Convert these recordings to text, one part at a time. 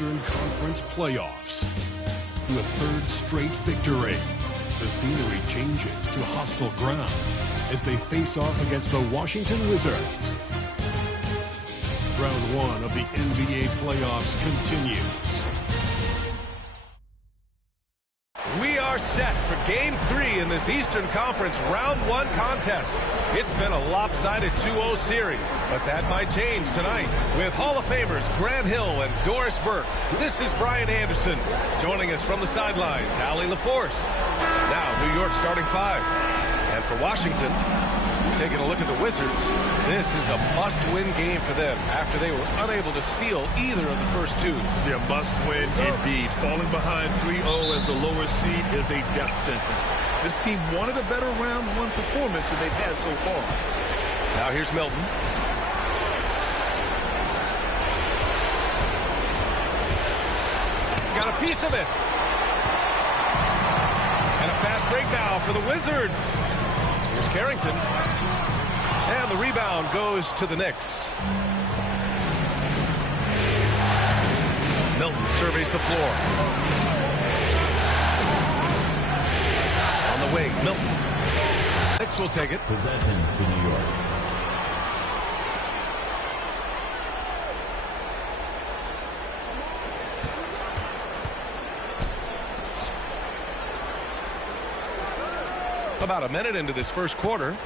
Eastern Conference playoffs. The third straight victory. The scenery changes to hostile ground as they face off against the Washington Wizards. Round one of the NBA playoffs continues. We are set for Game 3 in this Eastern Conference Round 1 contest. It's been a lopsided 2-0 series, but that might change tonight. With Hall of Famers Grant Hill and Doris Burke, this is Brian Anderson. Joining us from the sidelines, Allie LaForce. Now, New York starting 5. And for Washington, taking a look at the Wizards, this is a must-win game for them after they were unable to steal either of the first two. Yeah, must-win indeed. Falling behind 3-0 as the lower seed is a death sentence. This team wanted a better round one performance than they've had so far. Now here's Milton. Got a piece of it. And a fast break now for the Wizards. Here's Carrington. And the rebound goes to the Knicks. Milton surveys the floor. On the wing, Milton. Knicks will take it. Possession to New York. About a minute into this first quarter.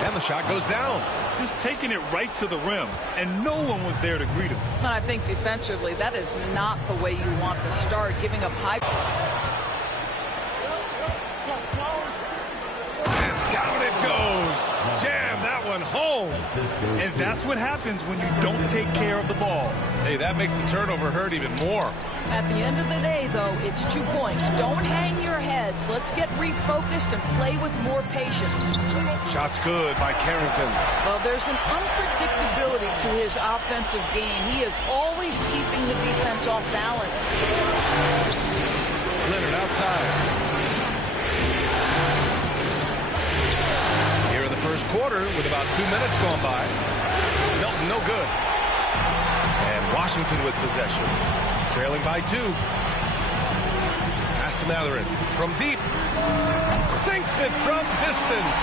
And the shot goes down. Just taking it right to the rim, and no one was there to greet him. I think defensively, that is not the way you want to start, giving up high. And down it goes. Jam that one home. And that's what happens when you don't take care of the ball. Hey, that makes the turnover hurt even more. At the end of the day, though, it's 2 points. Don't hang your heads. Let's get refocused and play with more patience. Shot's good by Carrington. Well, there's an unpredictability to his offensive game. He is always keeping the defense off balance. Leonard outside. Here in the first quarter with about 2 minutes gone by. Milton no good. And Washington with possession. Trailing by 2. Pass to Matherin. From deep. Sinks it from distance.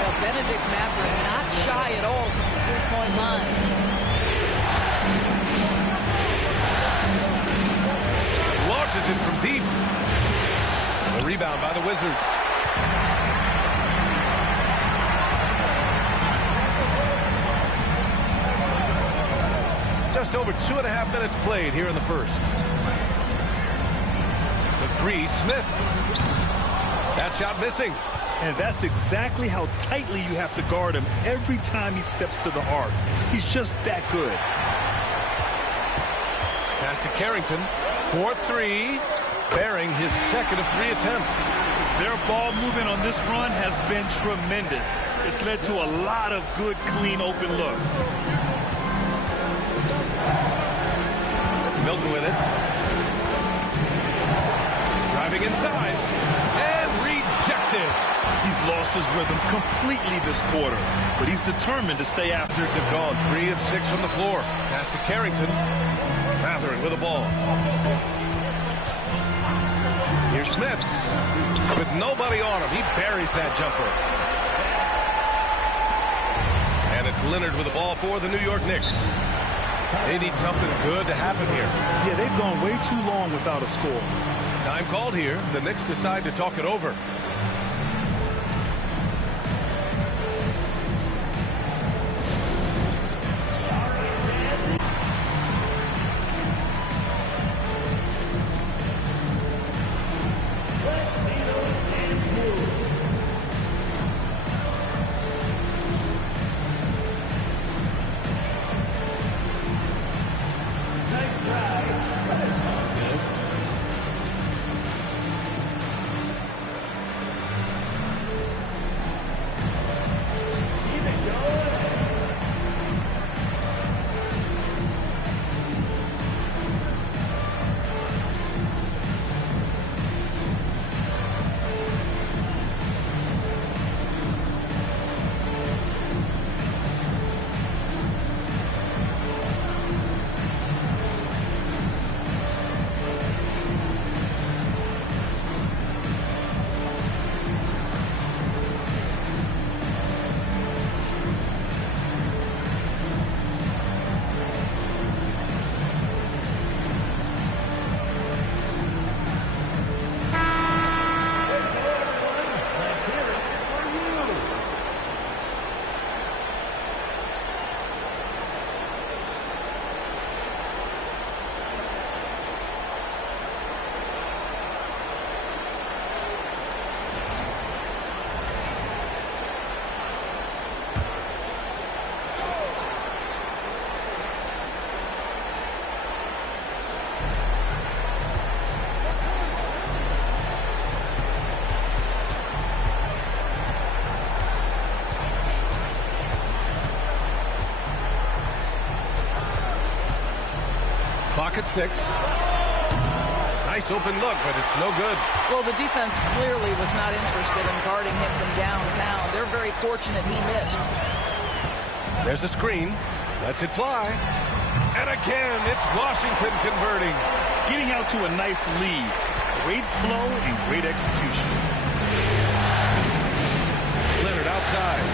Well, Benedict Matherin not shy at all from the three-point line. Launches it from deep. The rebound by the Wizards. Just over 2.5 minutes played here in the first. The 3, Smith. That shot missing. And that's exactly how tightly you have to guard him every time he steps to the arc. He's just that good. Pass to Carrington. 4-3. Bearing his second of 3 attempts. Their ball movement on this run has been tremendous. It's led to a lot of good, clean, open looks. Milton with it. Driving inside. And rejected. He's lost his rhythm completely this quarter, but he's determined to stay after. Wizards have gone 3 of 6 from the floor. Pass to Carrington. Matherin with the ball. Here's Smith. With nobody on him, he buries that jumper. And it's Leonard with the ball for the New York Knicks. They need something good to happen here. Yeah, they've gone way too long without a score. Time called here. The Knicks decide to talk it over. Clock at 6. Nice open look, but it's no good. Well, the defense clearly was not interested in guarding him from downtown. They're very fortunate he missed. There's a screen. Lets it fly. And again, it's Washington converting. Getting out to a nice lead. Great flow and great execution. Leonard outside.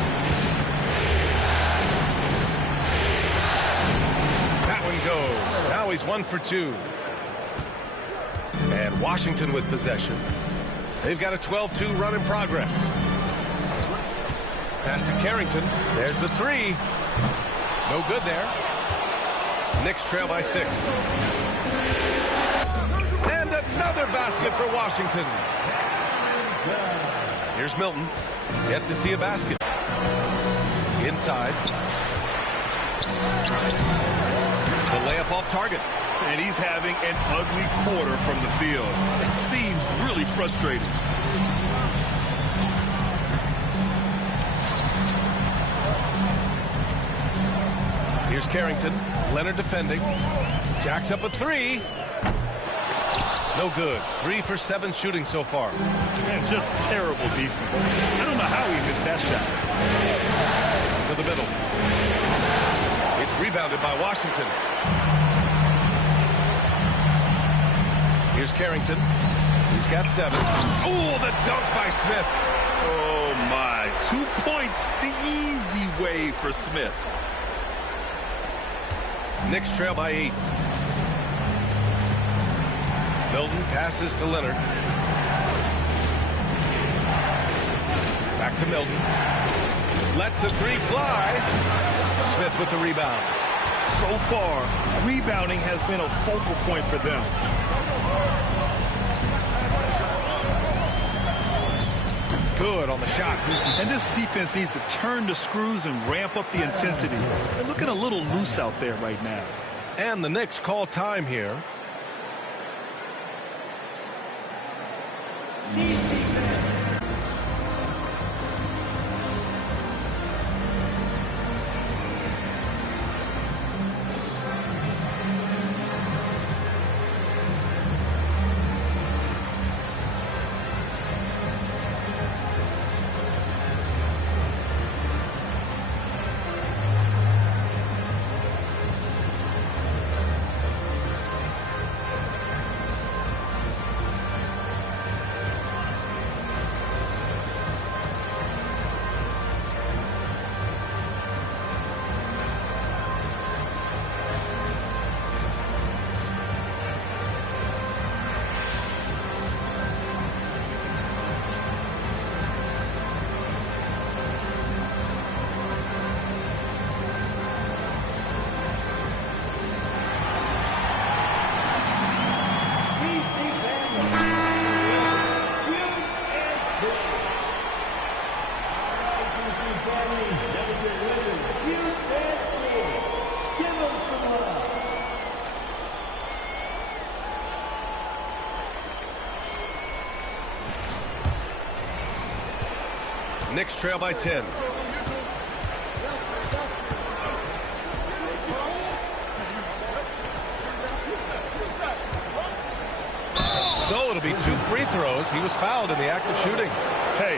That one goes. Now he's 1 for 2. And Washington with possession. They've got a 12-2 run in progress. Pass to Carrington. There's the 3. No good there. Knicks trail by 6. And another basket for Washington. Here's Milton. Yet to see a basket. Inside. The layup off target. And he's having an ugly quarter from the field. It seems really frustrating. Here's Carrington. Leonard defending. Jacks up a 3. No good. 3 for 7 shooting so far. And just terrible defense. I don't know how he missed that shot. To the middle. It's rebounded by Washington. Here's Carrington. He's got 7. Oh, the dunk by Smith. Oh, my. 2 points the easy way for Smith. Knicks trail by 8. Milton passes to Leonard. Back to Milton. Lets the 3 fly. Smith with the rebound. So far, rebounding has been a focal point for them. Good on the shot. And this defense needs to turn the screws and ramp up the intensity. They're looking a little loose out there right now. And the Knicks call time here. Knicks trail by 10. So it'll be 2 free throws. He was fouled in the act of shooting. Hey,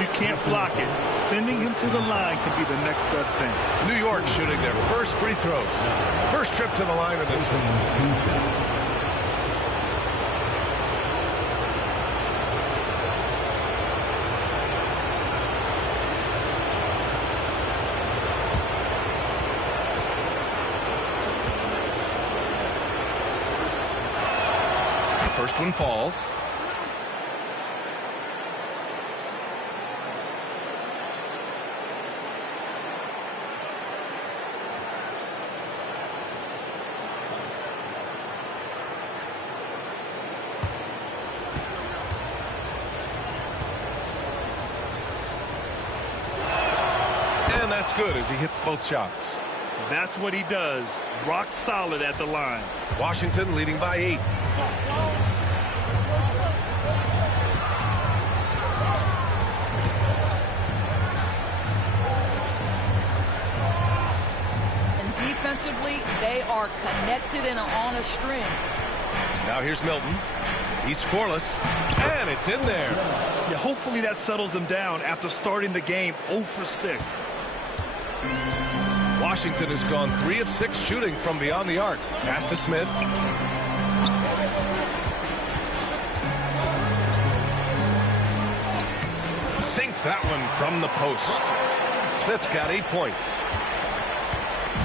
you can't block it. Sending him to the line can be the next best thing. New York shooting their first free throws. First trip to the line of this one. First one falls. And that's good as he hits both shots. That's what he does. Rock solid at the line. Washington leading by 8. defensively, they are connected and on a string. Now here's Milton. He's scoreless, and it's in there. Yeah, hopefully that settles him down after starting the game 0 for 6. Washington has gone 3 of 6 shooting from beyond the arc. Pass to Smith. Sinks that one from the post. Smith's got 8 points.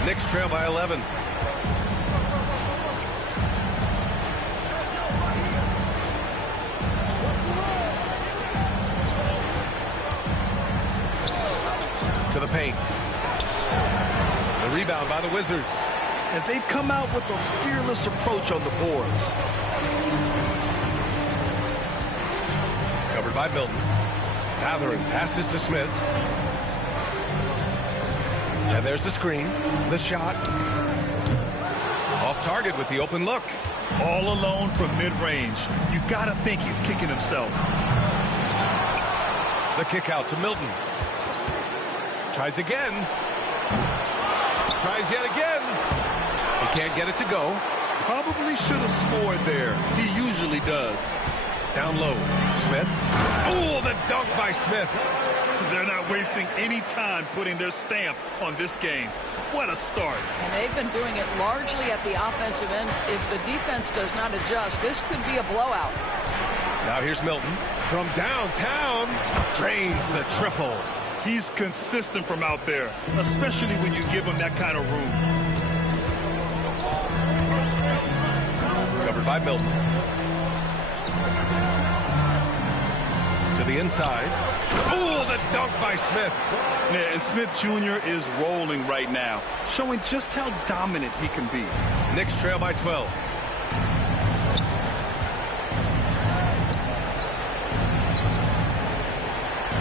Knicks trail by 11. To the paint. The rebound by the Wizards. And they've come out with a fearless approach on the boards. Covered by Milton. Matherin passes to Smith. And there's the screen. The shot. Off target with the open look. All alone from mid-range. You gotta think he's kicking himself. The kick out to Milton. Tries again. Tries yet again. He can't get it to go. Probably should have scored there. He usually does. Down low. Smith. Oh, the dunk by Smith. They're not wasting any time putting their stamp on this game. What a start. And they've been doing it largely at the offensive end. If the defense does not adjust, this could be a blowout. Now here's Milton. From downtown. Drains the triple. He's consistent from out there, especially when you give him that kind of room. Covered by Milton. To the inside. Oh, the dunk by Smith. Yeah, and Smith Jr. is rolling right now, showing just how dominant he can be. Knicks trail by 12.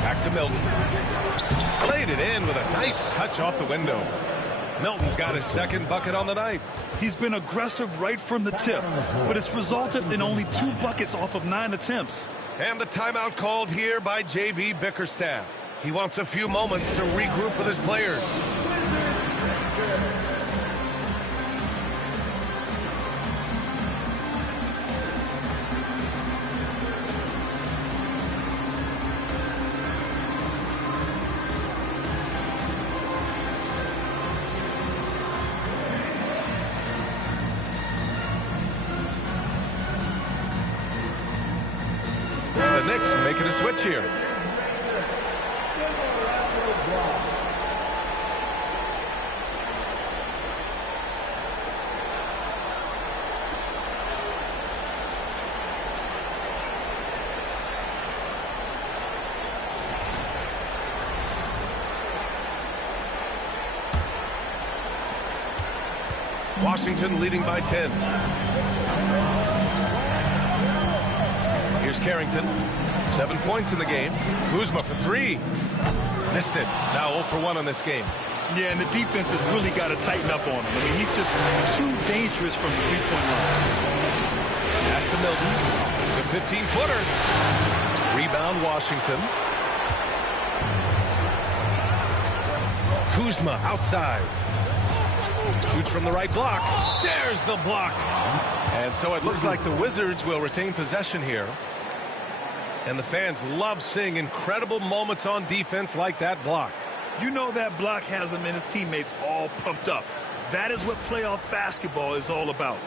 Back to Milton. Played it in with a nice touch off the window. Milton's got his second bucket on the night. He's been aggressive right from the tip, but it's resulted in only 2 buckets off of 9 attempts. And the timeout called here by J.B. Bickerstaff. He wants a few moments to regroup with his players. The Knicks making a switch here. Washington leading by 10. Here's Carrington. 7 points in the game. Kuzma for 3. Missed it. Now 0 for 1 on this game. Yeah, and the defense has really got to tighten up on him. I mean, he's just too dangerous from the three-point line. Pass to Milton. The 15-footer. Rebound Washington. Kuzma outside. Shoots from the right block. There's the block. And so it looks like the Wizards will retain possession here. And the fans love seeing incredible moments on defense like that block. You know that block has him and his teammates all pumped up. That is what playoff basketball is all about.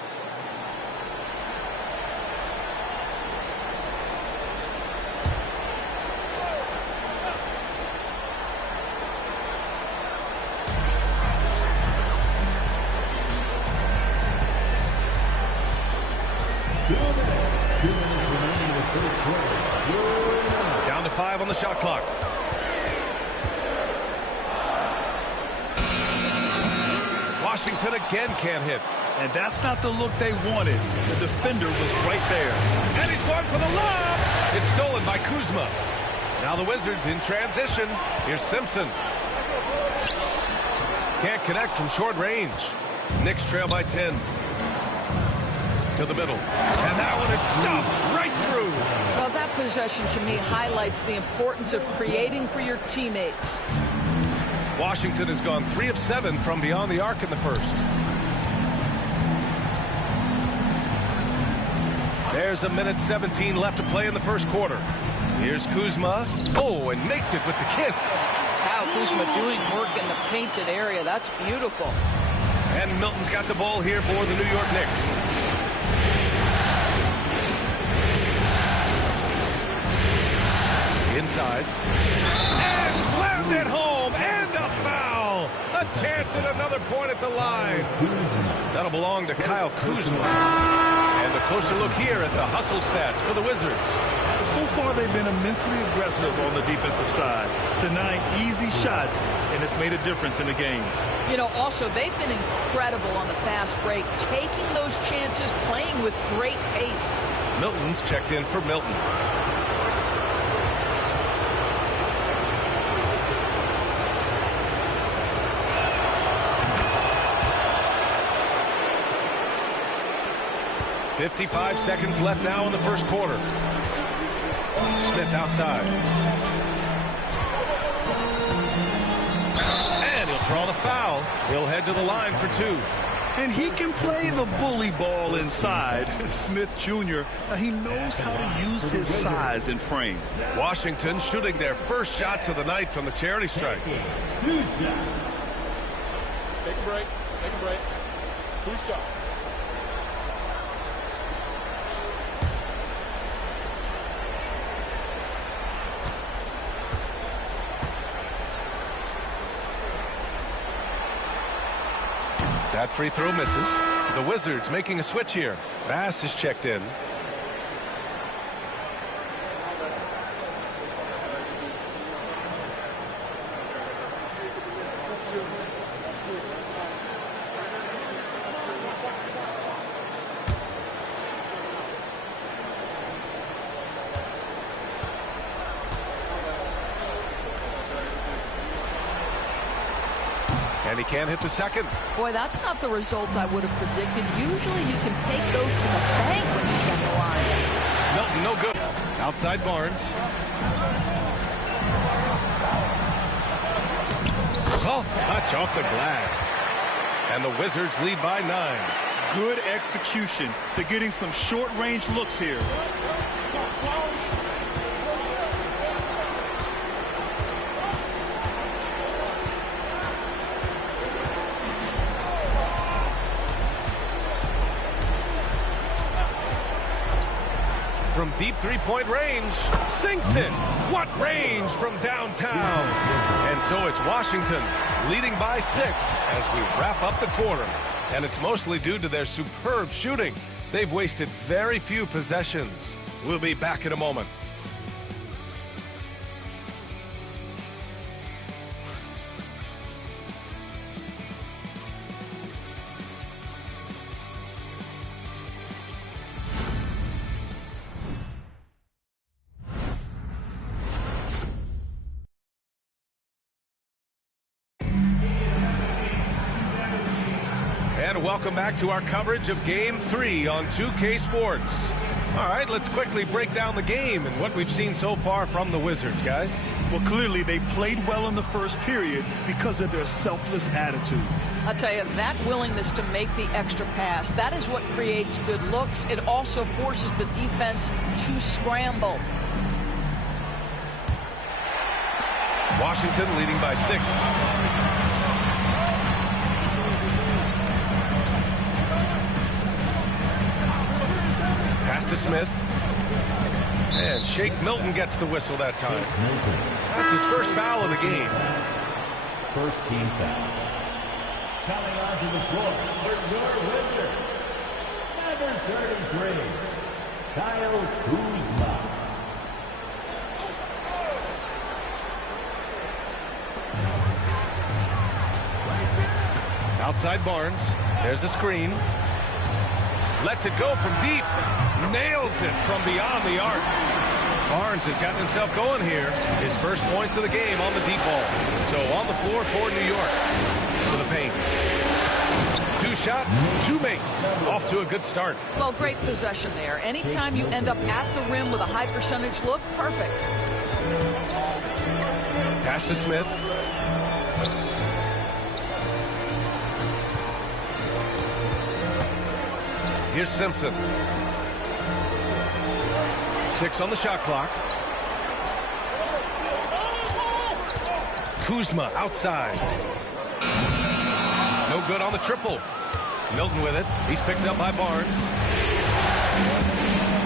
Down to 5 on the shot clock. Washington again can't hit. And that's not the look they wanted. The defender was right there. And he's going for the lob. It's stolen by Kuzma. Now the Wizards in transition. Here's Simpson. Can't connect from short range. Knicks trail by 10. To the middle. And that one is stuffed right through. Well, that possession to me highlights the importance of creating for your teammates. Washington has gone 3 of 7 from beyond the arc in the first. There's a minute 17 left to play in the first quarter. Here's Kuzma. Oh, and makes it with the kiss. Kyle Kuzma doing work in the painted area. That's beautiful. And Milton's got the ball here for the New York Knicks. Inside. And slammed it home. And a foul. A chance at another point at the line. That'll belong to Kyle Kuzma. And a closer look here at the hustle stats for the Wizards. So far, they've been immensely aggressive on the defensive side, denying easy shots, and it's made a difference in the game. You know, also, they've been incredible on the fast break, taking those chances, playing with great pace. Milton's checked in for Milton. .55 seconds left now in the first quarter. Smith outside. And he'll draw the foul. He'll head to the line for 2. And he can play the bully ball inside. Smith Jr., he knows how to use his size and frame. Washington shooting their first shots of the night from the charity strike. Take a break. Take a break. 2 shots. That free throw misses. The Wizards making a switch here. Bass is checked in. And he can't hit the second. Boy, that's not the result I would have predicted. Usually you can take those to the bank when he's on the line. Milton, no good. Outside Barnes. Soft touch off the glass. And the Wizards lead by 9. Good execution. They're getting some short-range looks here. From deep three-point range, sinks it. What range from downtown? And so it's Washington leading by 6 as we wrap up the quarter. And it's mostly due to their superb shooting. They've wasted very few possessions. We'll be back in a moment. And welcome back to our coverage of Game 3 on 2K Sports. All right, let's quickly break down the game and what we've seen so far from the Wizards, guys. Well, clearly they played well in the first period because of their selfless attitude. I'll tell you, that willingness to make the extra pass, that is what creates good looks. It also forces the defense to scramble. Washington leading by 6. Pass to Smith. And Shake Milton gets the whistle that time. That's his first foul of the game. First team foul. Coming onto the floor for your Wizards, number 33, Kyle Kuzma. Outside Barnes. There's a screen. Lets it go from deep. Nails it from beyond the arc. Barnes has gotten himself going here. His first points of the game on the deep ball. So on the floor for New York. To the paint. 2 shots, 2 makes. Off to a good start. Well, great possession there. Anytime you end up at the rim with a high percentage look, perfect. Pass to Smith. Here's Simpson. 6 on the shot clock. Kuzma outside. No good on the triple. Milton with it. He's picked up by Barnes.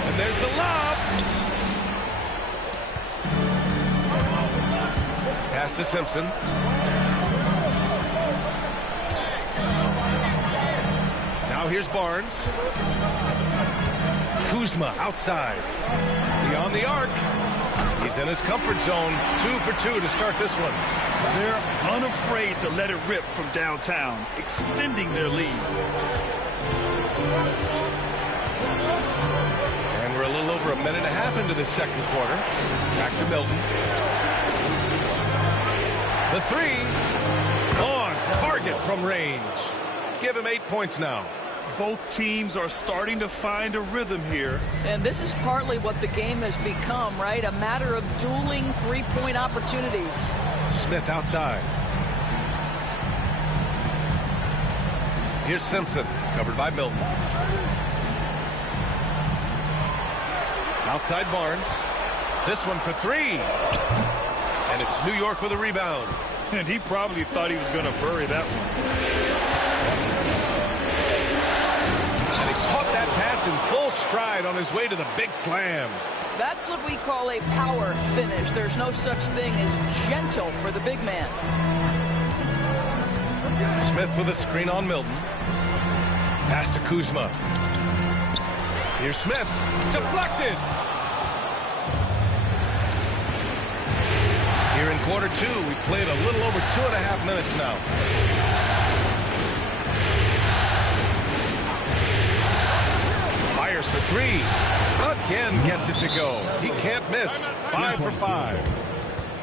And there's the lob. Pass to Simpson. Now here's Barnes. Kuzma outside. Beyond the arc. He's in his comfort zone. 2 for 2 to start this one. They're unafraid to let it rip from downtown, extending their lead. And we're a little over a minute and a half into the second quarter. Back to Milton. The 3. On target from range. Give him 8 points now. Both teams are starting to find a rhythm here. And this is partly what the game has become, right? A matter of dueling three-point opportunities. Smith outside. Here's Simpson, covered by Milton. Outside Barnes. This one for 3. And it's New York with a rebound. And he probably thought he was going to bury that one. And he caught that pass in full stride on his way to the big slam. That's what we call a power finish. There's no such thing as gentle for the big man. Smith with a screen on Milton. Pass to Kuzma. Here's Smith. Deflected. Here in quarter 2, we played a little over 2.5 minutes now. Fires for 3. Again gets it to go. He can't miss. 5 for 5.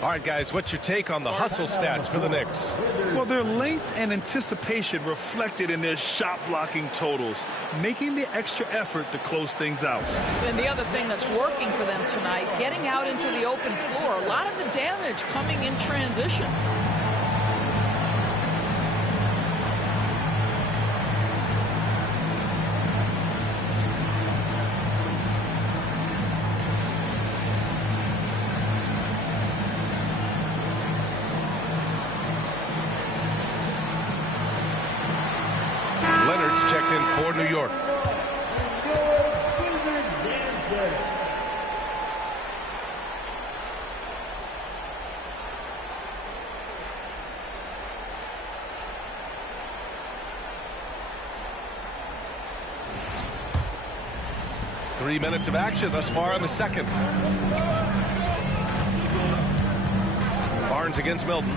All right, guys, what's your take on the hustle stats for the Knicks? Well, their length and anticipation reflected in their shot blocking totals, making the extra effort to close things out. And the other thing that's working for them tonight, getting out into the open floor. A lot of the damage coming in transition. Checked in for New York. Three minutes of action thus far in the second. Barnes against Milton.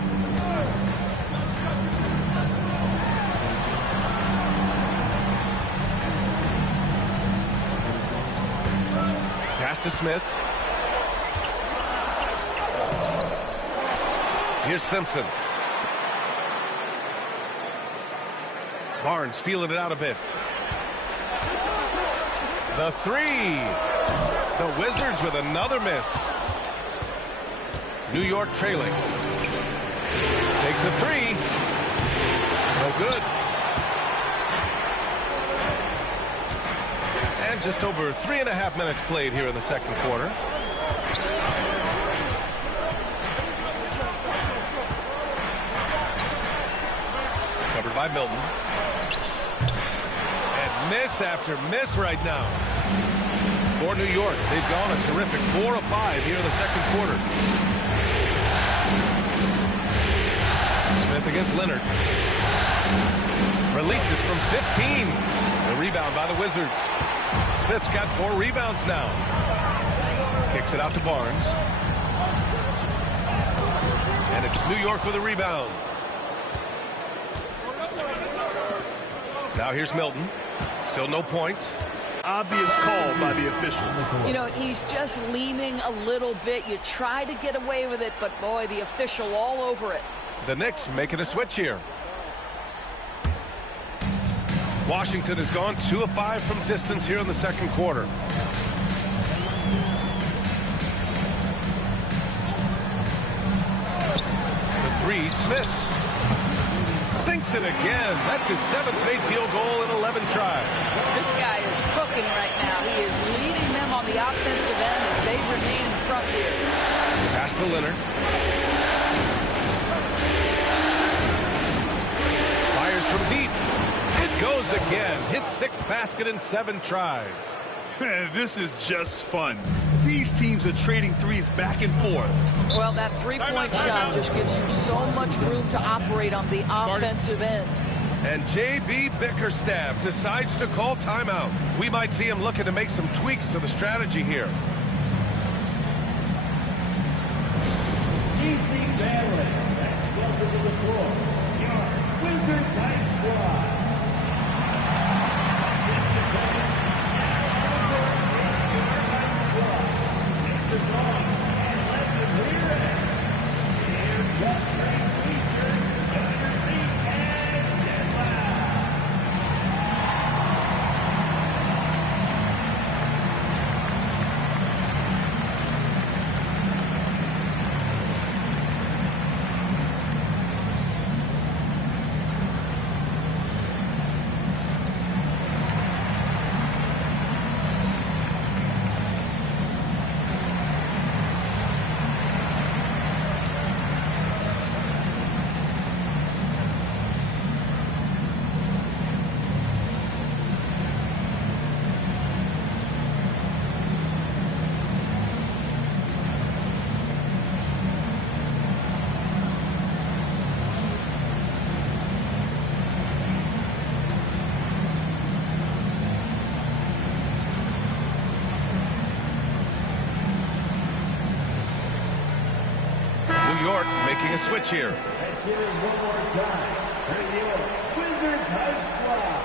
Pass to Smith. Here's Simpson. Barnes feeling it out a bit. The 3. The Wizards with another miss. New York trailing. Takes a 3. No good. And just over 3.5 minutes played here in the second quarter. Covered by Milton. And miss after miss right now. For New York, they've gone a terrific 4 of 5 here in the second quarter. Smith against Leonard. Releases from 15. The rebound by the Wizards. Smith's got 4 rebounds now. Kicks it out to Barnes. And it's New York with a rebound. Now here's Milton. Still no points. Obvious call by the officials. You know, he's just leaning a little bit. You try to get away with it, but boy, the official all over it. The Knicks making a switch here. Washington has gone 2 of 5 from distance here in the second quarter. The 3, Smith. Sinks it again. That's his 7th made field goal in 11 tries. This guy is cooking right now. He is leading them on the offensive end as they remain in front here. Pass to Leonard. Fires from deep. It goes again. His 6th basket in 7 tries. Man, this is just fun. These teams are trading threes back and forth. Well, that three-point shot just gives you so much room to operate on the offensive end. And J.B. Bickerstaff decides to call timeout. We might see him looking to make some tweaks to the strategy here. Easy Bailey. That's welcome to the floor. Your Wizards High Squad. Making a switch here. Let's hear it one more time. New York Wizards High Squad.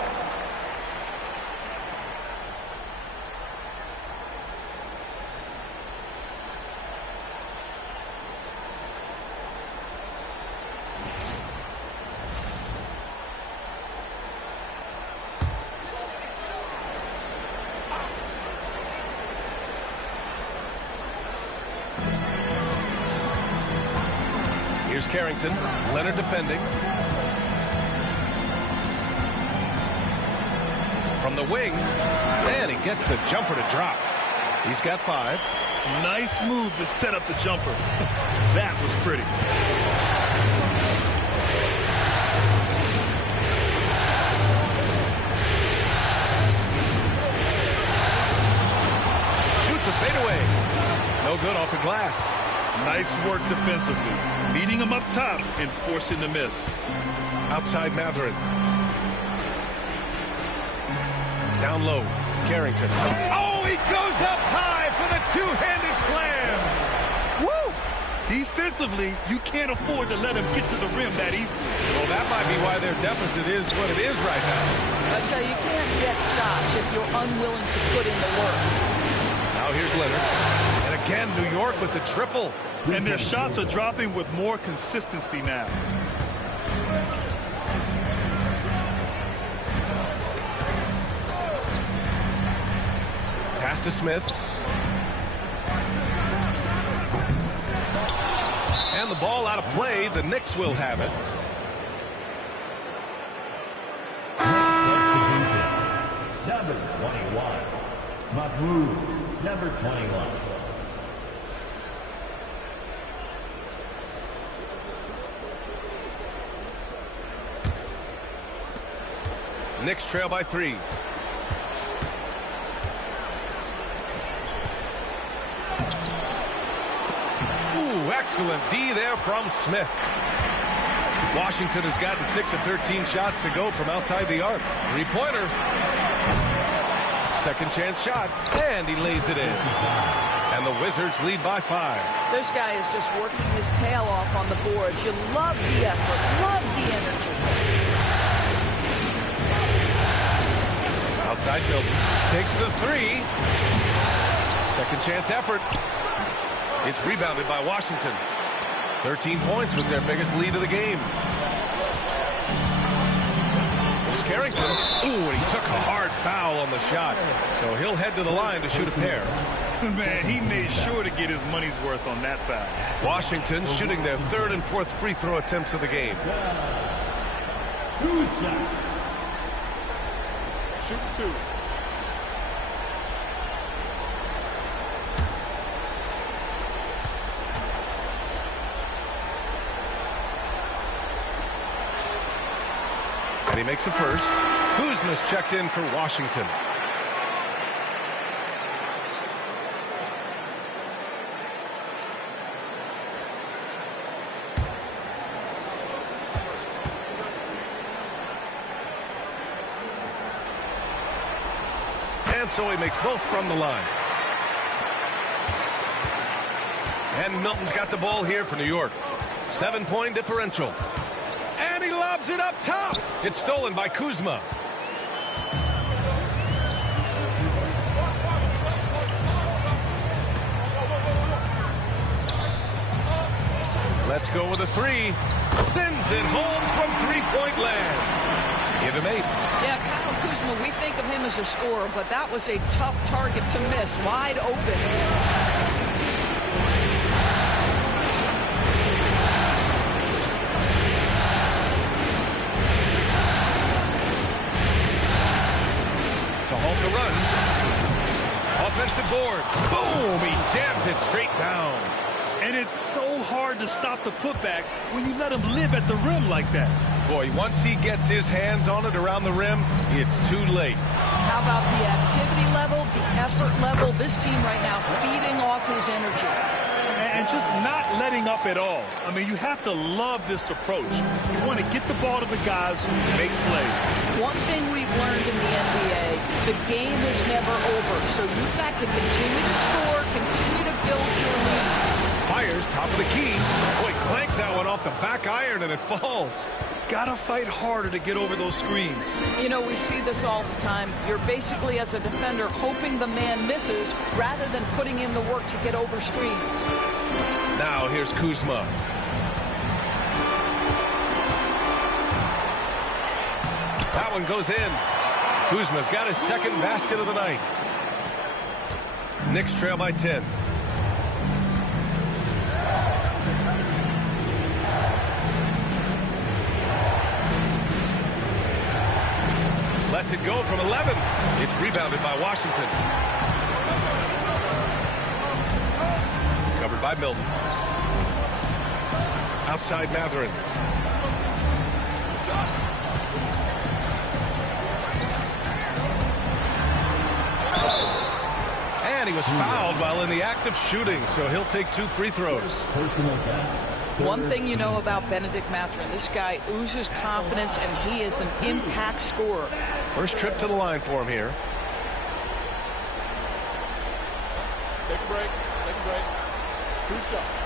Here's Carrington. Leonard defending. From the wing. And he gets the jumper to drop. He's got 5. Nice move to set up the jumper. That was pretty. Shoots a fadeaway. No good off the glass. Nice work defensively. Beating him up top and forcing the miss. Outside Matherin. Down low. Carrington. Oh, he goes up high for the two-handed slam. Woo! Defensively, you can't afford to let him get to the rim that easily. Well, that might be why their deficit is what it is right now. That's how you can't get stops if you're unwilling to put in the work. Now here's Leonard. And again, New York with the triple. And their shots are dropping with more consistency now. Pass to Smith. And the ball out of play. The Knicks will have it. Number 21. Mahmoud, number 21. Knicks trail by 3. Ooh, excellent D there from Smith. Washington has gotten 6 of 13 shots to go from outside the arc. Three-pointer. Second chance shot, and he lays it in. And the Wizards lead by 5. This guy is just working his tail off on the boards. You love the effort, love the energy. Outside Milton takes the 3. Second chance effort. It's rebounded by Washington. 13 points was their biggest lead of the game. Here's Carrington. Ooh, and he took a hard foul on the shot. So he'll head to the line to shoot a pair. Man, he made sure to get his money's worth on that foul. Washington shooting their 3rd and 4th free throw attempts of the game. 2 shots. Shoot 2. And he makes the first. Kuzma's checked in for Washington. And so he makes both from the line. And Milton's got the ball here for New York. 7-point differential. And he lobs it up top. It's stolen by Kuzma. Let's go with a 3. Sends it home from three-point land. Give him 8. Yeah, Kyle Kuzma, we think of him as a scorer, but that was a tough target to miss. Wide open. To halt the run. Offensive board. Boom! He jams it straight down. And it's so hard to stop the putback when you let him live at the rim like that. Boy, once he gets his hands on it around the rim, it's too late. How about the activity level, the effort level? This team right now feeding off his energy. And just not letting up at all. I mean, you have to love this approach. You want to get the ball to the guys who make plays. One thing we've learned in the NBA, the game is never over. So you've got to continue to score, continue to build your lead. Fires top of the key. Boy, clanks that one off the back iron and it falls. Gotta fight harder to get over those screens. You know, we see this all the time. You're basically, as a defender, hoping the man misses rather than putting in the work to get over screens. Now here's Kuzma. That one goes in. Kuzma's got his second basket of the night. Knicks trail by 10. Lets it go from 11. It's rebounded by Washington. Covered by Milton. Outside Mathurin. And he was fouled while in the act of shooting, so he'll take 2 free throws. Personal foul. One thing you know about Benedict Mathurin, this guy oozes confidence, and he is an impact scorer. First trip to the line for him here. Take a break. Take a break. 2 shots.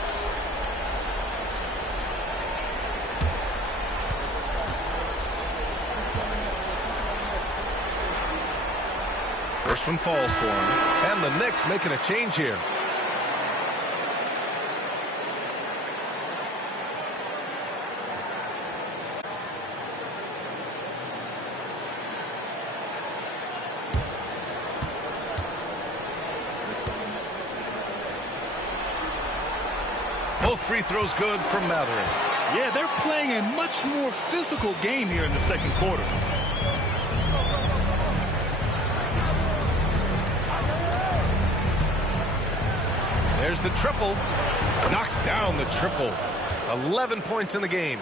First one falls for him. And the Knicks making a change here. Both free throws good from Mathurin. Yeah, they're playing a much more physical game here in the second quarter. There's the triple. Knocks down the triple. 11 points in the game.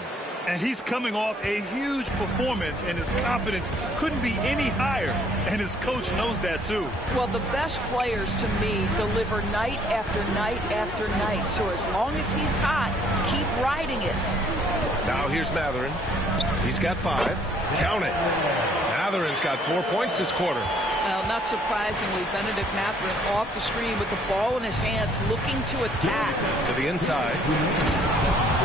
And he's coming off a huge performance, and his confidence couldn't be any higher. And his coach knows that, too. Well, the best players, to me, deliver night after night after night. So as long as he's hot, keep riding it. Now here's Mathurin. He's got 5. Count it. Mathurin's got 4 points this quarter. Well, not surprisingly, Benedict Mathurin off the screen with the ball in his hands, looking to attack. To the inside.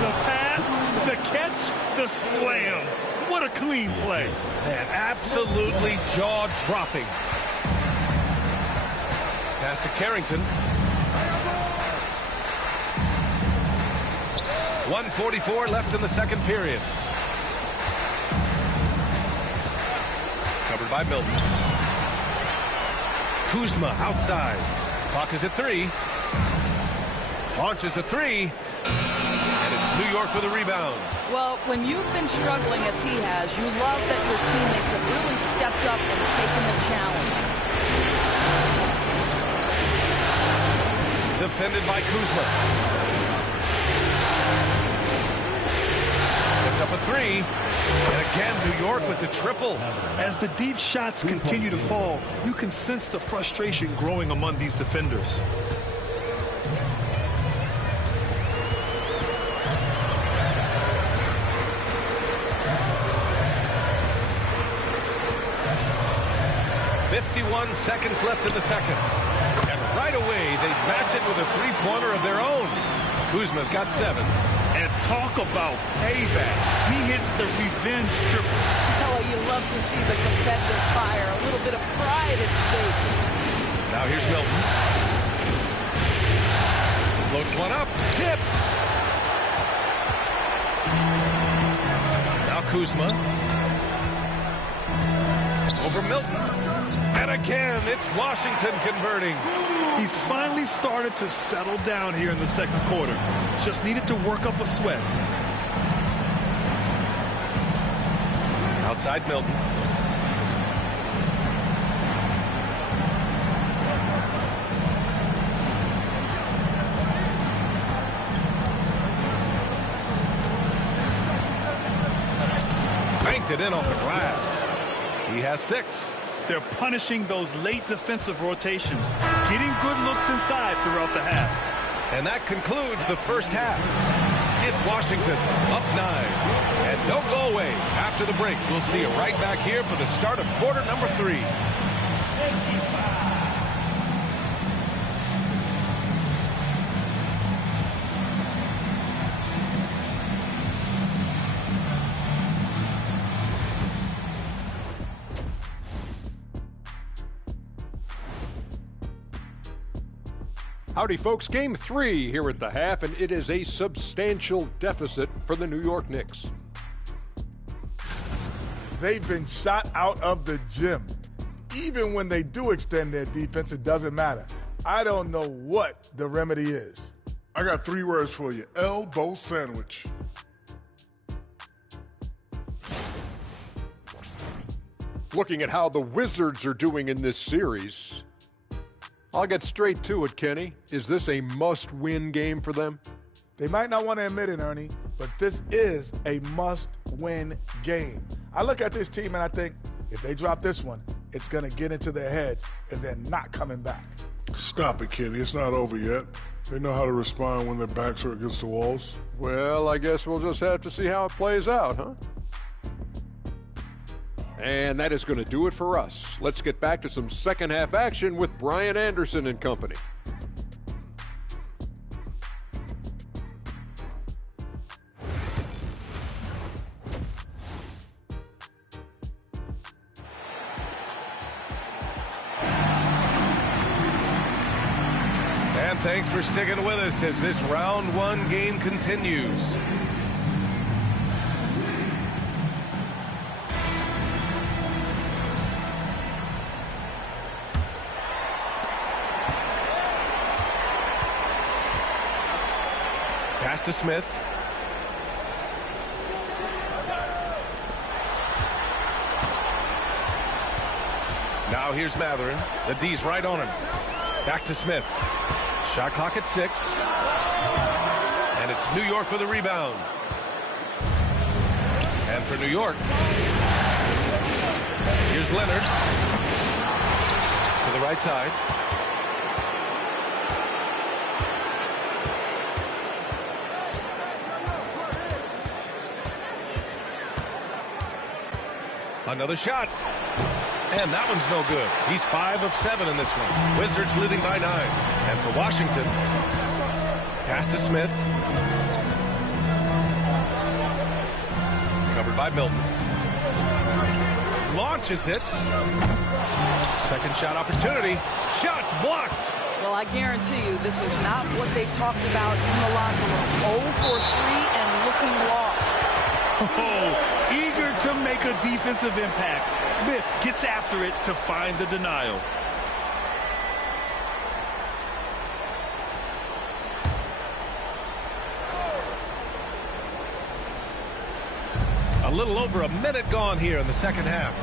The pass, the catch, the slam. What a clean play. Man, absolutely jaw-dropping. Pass to Carrington. 1:44 left in the second period. Covered by Milton. Kuzma outside. Clock is at 3. Launches a 3. And it's New York with a rebound. Well, when you've been struggling as he has, you love that your teammates have really stepped up and taken the challenge. Defended by Kuzma. Puts up a three. And again, New York with the triple. As the deep shots continue to fall, you can sense the frustration growing among these defenders. Seconds left in the second. And right away, they match it with a three-pointer of their own. Kuzma's got 7. And talk about payback. He hits the revenge triple. Oh, you love to see the competitive fire. A little bit of pride at stake. Now here's Milton. Floats one up. Tipped. Now Kuzma. Over Milton. And again, it's Washington converting. He's finally started to settle down here in the second quarter. Just needed to work up a sweat. Outside Milton. Banked it in off the glass. He has 6. They're punishing those late defensive rotations, getting good looks inside throughout the half. And that concludes the first half. It's Washington up 9. And don't go away. After the break, we'll see you right back here for the start of quarter number 3. Howdy, folks. Game 3 here at the half, and it is a substantial deficit for the New York Knicks. They've been shot out of the gym. Even when they do extend their defense, it doesn't matter. I don't know what the remedy is. I got 3 words for you. Elbow sandwich. Looking at how the Wizards are doing in this series, I'll get straight to it, Kenny. Is this a must-win game for them? They might not want to admit it, Ernie, but this is a must-win game. I look at this team and I think if they drop this one, it's going to get into their heads and they're not coming back. Stop it, Kenny. It's not over yet. They know how to respond when their backs are against the walls. Well, I guess we'll just have to see how it plays out, huh? And that is going to do it for us. Let's get back to some second half action with Brian Anderson and company. And thanks for sticking with us as this round 1 game continues. Pass to Smith. Now here's Mathurin. The D's right on him. Back to Smith. Shot clock at 6. And it's New York with a rebound. And for New York, here's Leonard. To the right side. Another shot. And that one's no good. He's 5 of 7 in this one. Wizards leading by 9. And for Washington, pass to Smith. Covered by Milton. Launches it. Second shot opportunity. Shots blocked. Well, I guarantee you this is not what they talked about in the locker room. 0 for 3 and looking lost. Oh, eager to make a defensive impact. Smith gets after it to find the denial. A little over a minute gone here in the second half.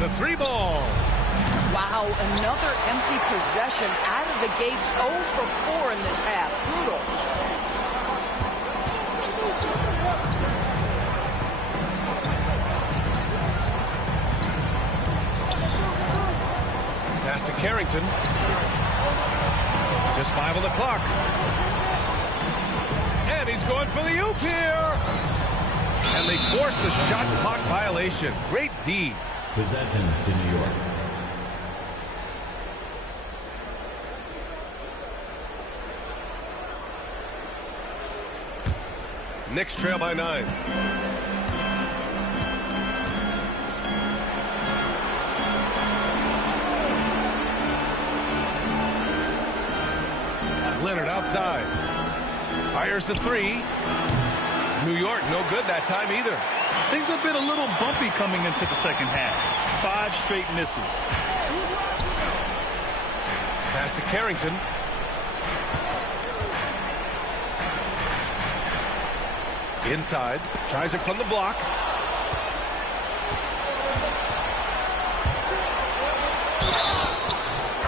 The 3 ball. Wow, another empty possession out of the gates. 0 for 4 in this half. Brutal. Pass to Carrington. Just 5 on the clock. And he's going for the oop here. And they force the shot clock violation. Great D. Possession to New York. Knicks trail by 9. Leonard outside. Fires the 3. New York no good that time either. Things have been a little bumpy coming into the second half. 5 straight misses. Pass to Carrington. Inside. Tries it from the block.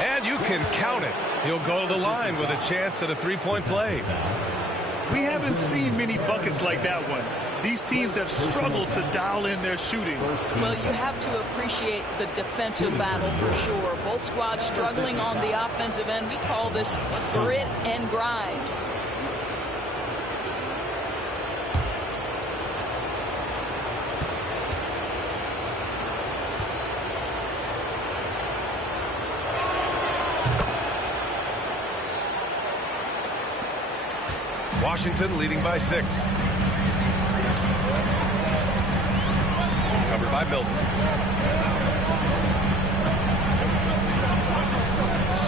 And you can count it. He'll go to the line with a chance at a 3-point play. We haven't seen many buckets like that one. These teams have struggled to dial in their shooting. Well, you have to appreciate the defensive battle for sure. Both squads struggling on the offensive end. We call this grit and grind. Washington leading by 6. Covered by Milton.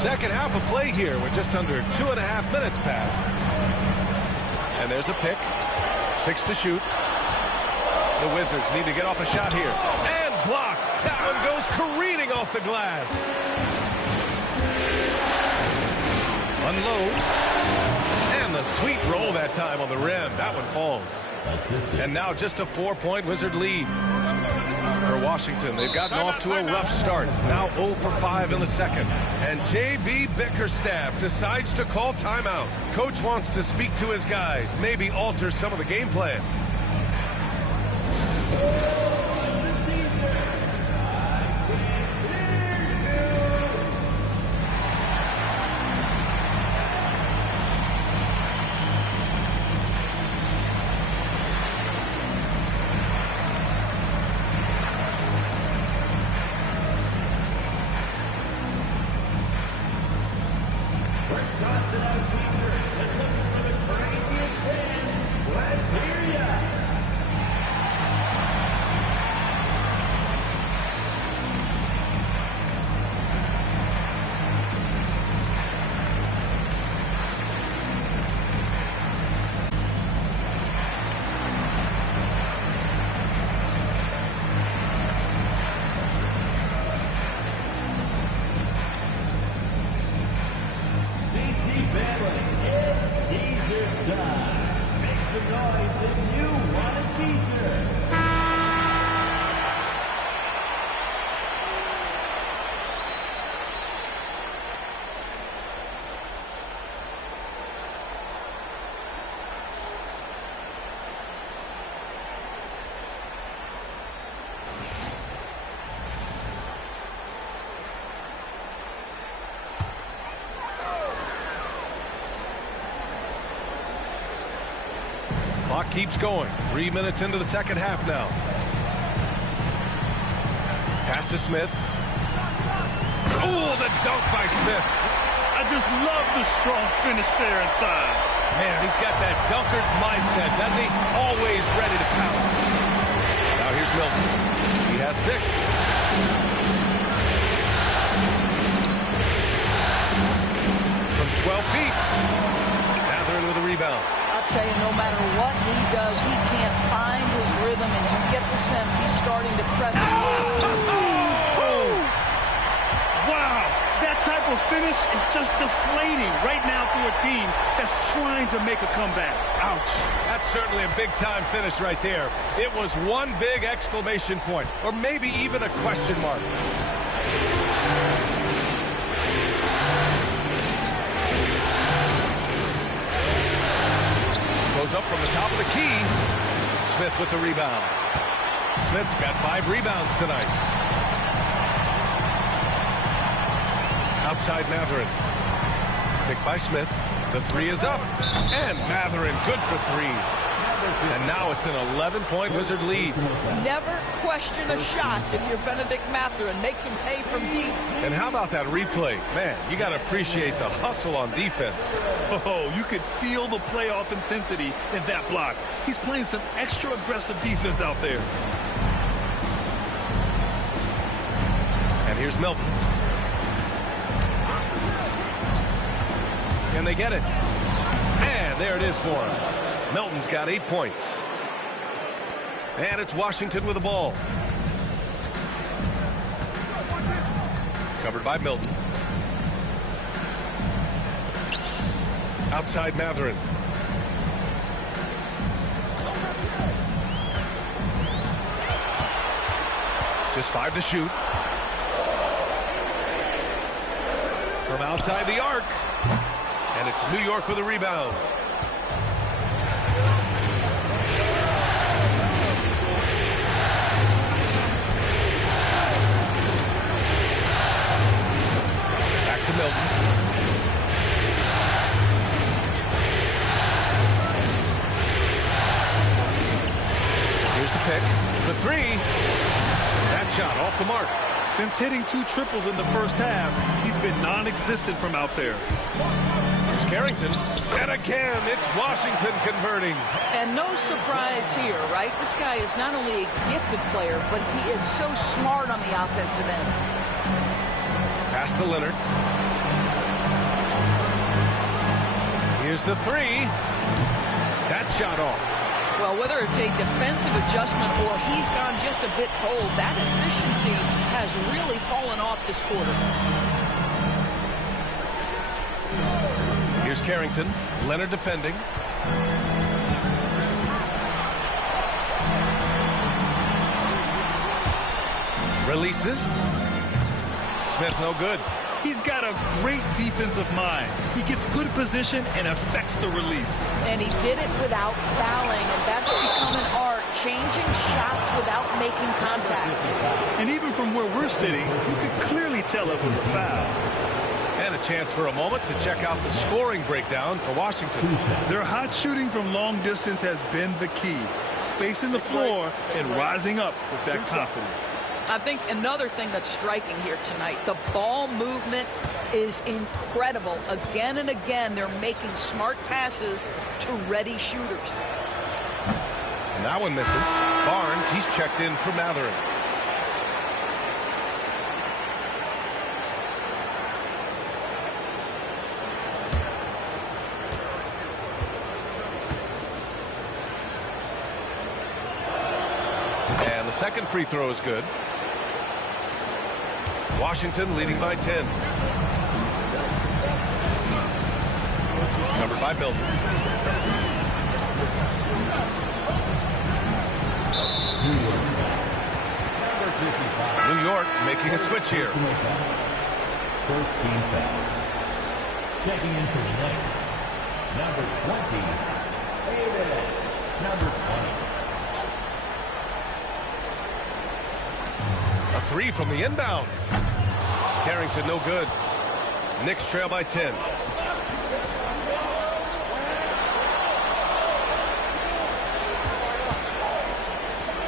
Second half of play here with just under 2.5 minutes passed. And there's a pick. 6 to shoot. The Wizards need to get off a shot here. And blocked. That one goes careening off the glass. Unloads. And the sweet roll that time on the rim. That one falls. Assisted. And now just a 4-point Wizard lead for Washington. They've gotten off to a rough start. Now 0 for 5 in the second. And J.B. Bickerstaff decides to call timeout. Coach wants to speak to his guys, maybe alter some of the game plan. Clock keeps going. 3 minutes into the second half now. Pass to Smith. Oh, the dunk by Smith. I just love the strong finish there inside. Man, he's got that dunker's mindset, doesn't he? Always ready to pounce. Now here's Milton. He has 6. From 12 feet. Mathurin with a rebound. I'll tell you, no matter what he does, he can't find his rhythm, and you get the sense he's starting to press. Oh! Wow, that type of finish finish is just deflating right now for a team that's trying to make a comeback. Ouch. That's certainly a big-time finish right there. It was one big exclamation point, or maybe even a question mark. Goes up from the top of the key. Smith with the rebound. Smith's got 5 rebounds tonight. Outside Mathurin. Picked by Smith. The 3 is up. And Mathurin good for 3. And now it's an 11-point Wizard lead. Never question a shot if you're Benedict Mathurin. Makes him pay from deep. And how about that replay? Man, you got to appreciate the hustle on defense. Oh, you could feel the playoff intensity in that block. He's playing some extra aggressive defense out there. And here's Milton. Can they get it? And there it is for him. Milton's got 8 points. And it's Washington with the ball. Covered by Milton. Outside Mathurin. Just 5 to shoot. From outside the arc. And it's New York with a rebound. Back to Milton. Here's the pick. The 3. That shot off the mark. Since hitting 2 triples in the first half, he's been non-existent from out there. Here's Carrington. And again, it's Washington converting. And no surprise here, right? This guy is not only a gifted player, but he is so smart on the offensive end. Pass to Leonard. Here's the 3. That shot off. Well, whether it's a defensive adjustment or he's gone just a bit cold, that efficiency has really fallen off this quarter. Here's Carrington. Leonard defending. Releases. Smith no good. He's got a great defensive mind. He gets good position and affects the release. And he did it without fouling, and that's become an art, changing shots without making contact. And even from where we're sitting, you could clearly tell it was a foul. And a chance for a moment to check out the scoring breakdown for Washington. Their hot shooting from long distance has been the key. Spacing the floor and rising up with that confidence. I think another thing that's striking here tonight, the ball movement is incredible. Again and again, they're making smart passes to ready shooters. And that one misses. Barnes, he's checked in for Mathurin. And the second free throw is good. Washington leading by 10. Covered by Milton. New York making a switch here. First team foul. Checking in for the Knicks. Number 20. David. Number 20. A 3 from the inbound. Carrington no good. Knicks trail by 10.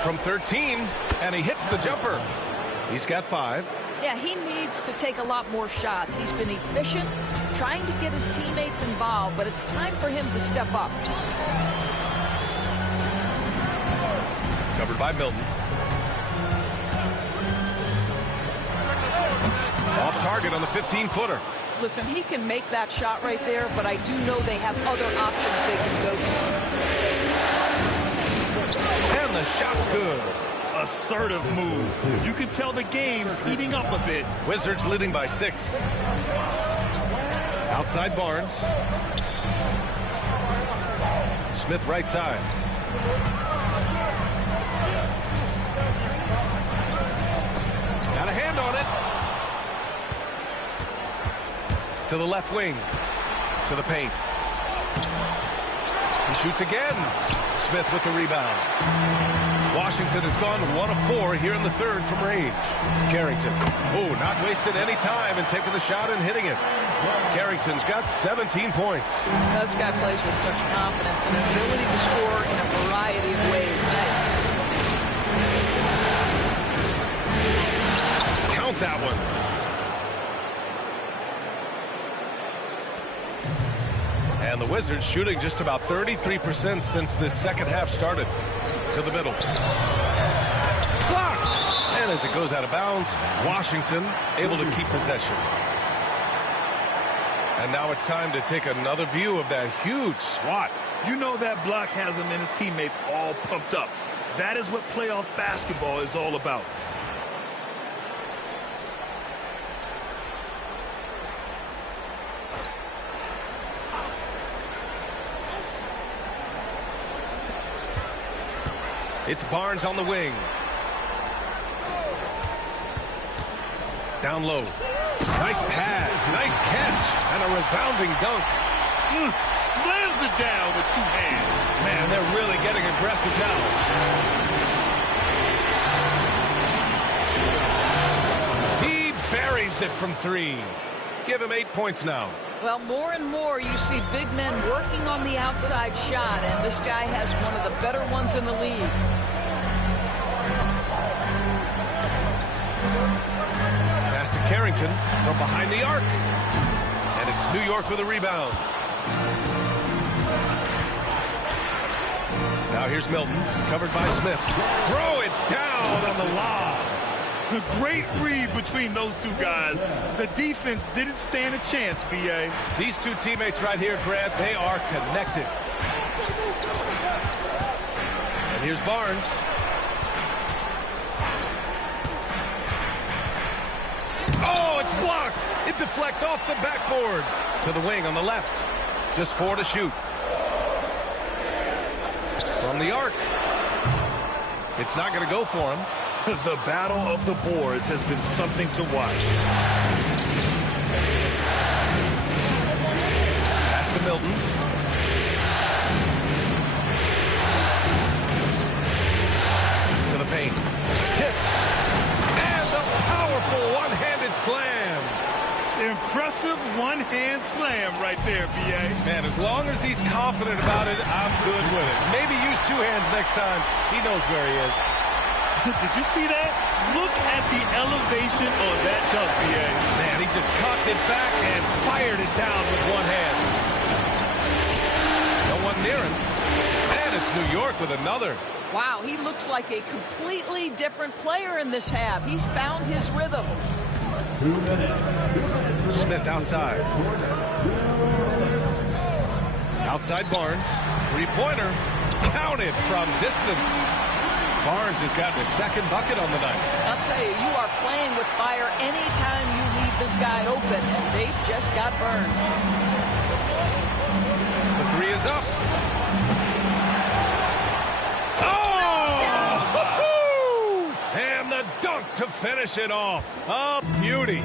From 13, and he hits the jumper. He's got 5. Yeah, he needs to take a lot more shots. He's been efficient, trying to get his teammates involved, but it's time for him to step up. Covered by Milton. Off target on the 15-footer. Listen, he can make that shot right there, but I do know they have other options they can go to. And the shot's good. Assertive move. You can tell the game's heating up a bit. Wizards leading by 6. Outside Barnes. Smith right side. Got a hand on it. To the left wing. To the paint. He shoots again. Smith with the rebound. Washington has gone 1 of 4 here in the third from range. Carrington. Oh, not wasting any time and taking the shot and hitting it. Carrington's got 17 points. This guy plays with such confidence and an ability to score in a variety of ways. Nice. Count that one. And the Wizards shooting just about 33% since this second half started. To the middle. Blocked! And as it goes out of bounds, Washington able to keep possession. And now it's time to take another view of that huge swat. You know that block has him and his teammates all pumped up. That is what playoff basketball is all about. It's Barnes on the wing. Down low. Nice pass, nice catch, and a resounding dunk. Slams it down with 2 hands. Man, they're really getting aggressive now. He buries it from 3. Give him 8 points now. Well, more and more you see big men working on the outside shot, and this guy has one of the better ones in the league. Pass to Carrington from behind the arc. And it's New York with a rebound. Now here's Milton, covered by Smith. Throw it down on the lob. A great read between those 2 guys. The defense didn't stand a chance, B.A. These 2 teammates right here, Grant, they are connected. And here's Barnes. Oh, it's blocked. It deflects off the backboard. To the wing on the left. Just 4 to shoot. From the arc. It's not going to go for him. The battle of the boards has been something to watch. Pass to Milton. To the paint. Tipped. And the powerful one-handed slam. Impressive one-hand slam right there, B.A. Man, as long as he's confident about it, I'm good with it. Maybe use 2 hands next time. He knows where he is. Did you see that? Look at the elevation on that dunk, B.A. Man, he just cocked it back and fired it down with 1 hand. No one near him. And it's New York with another. Wow, he looks like a completely different player in this half. He's found his rhythm. 2 minutes. Smith outside. Outside Barnes. 3-pointer. Counted from distance. Barnes has gotten his 2nd bucket on the night. I'll tell you, you are playing with fire anytime you leave this guy open, and they just got burned. The 3 is up. Oh! And the dunk to finish it off. A beauty.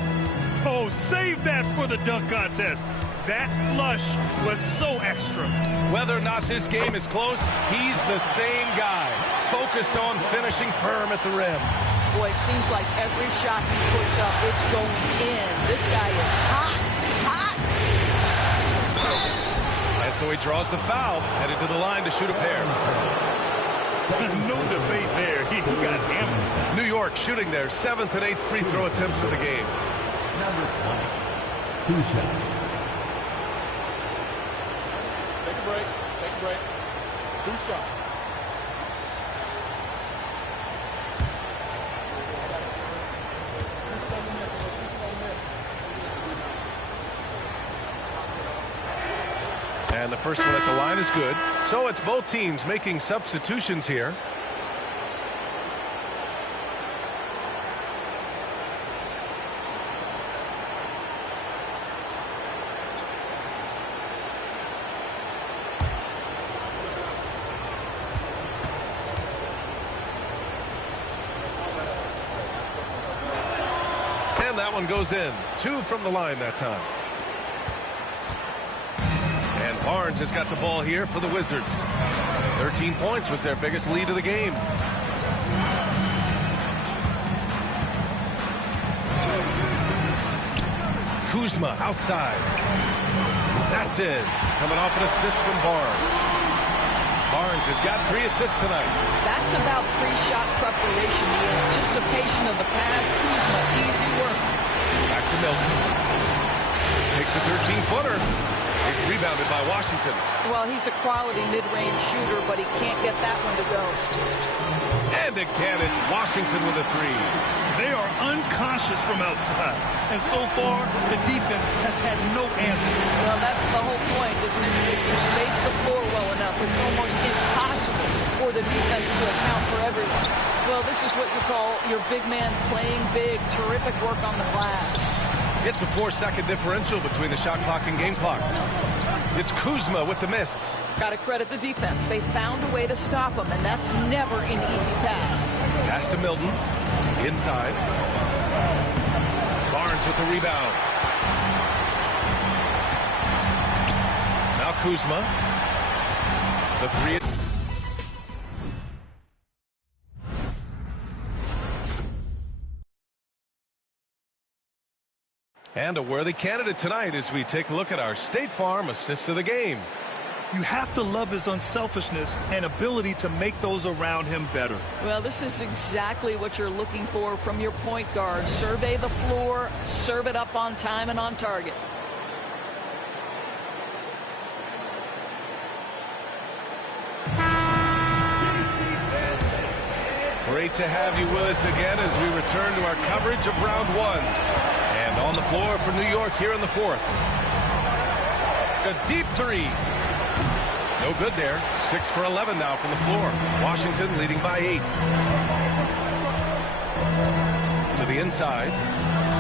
Oh, save that for the dunk contest. That flush was so extra. Whether or not this game is close, he's the same guy, focused on finishing firm at the rim. Boy, it seems like every shot he puts up, it's going in. This guy is hot, hot. And so he draws the foul, headed to the line to shoot a pair. No debate there. He got hammered. New York shooting their 7th and 8th free throw attempts of the game. Number 20. 2 shots. Take a break. Take a break. 2 shots. And the first one at the line is good. So it's both teams making substitutions here. And that one goes in. 2 from the line that time. And Barnes has got the ball here for the Wizards. 13 points was their biggest lead of the game. Kuzma outside. That's it. Coming off an assist from Barnes. Barnes has got 3 assists tonight. That's about pre-shot preparation, the anticipation of the pass. Kuzma, easy work. Back to Milton. Takes a 13-footer. It's rebounded by Washington. Well, he's a quality mid-range shooter, but he can't get that one to go. And again, it's Washington with a 3. They are unconscious from outside. And so far, the defense has had no answer. Well, that's the whole point, isn't it? If you space the floor well enough, it's almost impossible for the defense to account for everyone. Well, this is what you call your big man playing big. Terrific work on the glass. It's a 4-second differential between the shot clock and game clock. It's Kuzma with the miss. Got to credit the defense. They found a way to stop him, and that's never an easy task. Pass to Milton. Inside. Barnes with the rebound. Now Kuzma. The 3. And a worthy candidate tonight as we take a look at our State Farm assists of the game. You have to love his unselfishness and ability to make those around him better. Well, this is exactly what you're looking for from your point guard. Survey the floor, serve it up on time and on target. Great to have you with us again as we return to our coverage of round 1. And on the floor for New York here in the 4th. A deep 3. No good there. 6 for 11 now from the floor. Washington leading by 8. To the inside.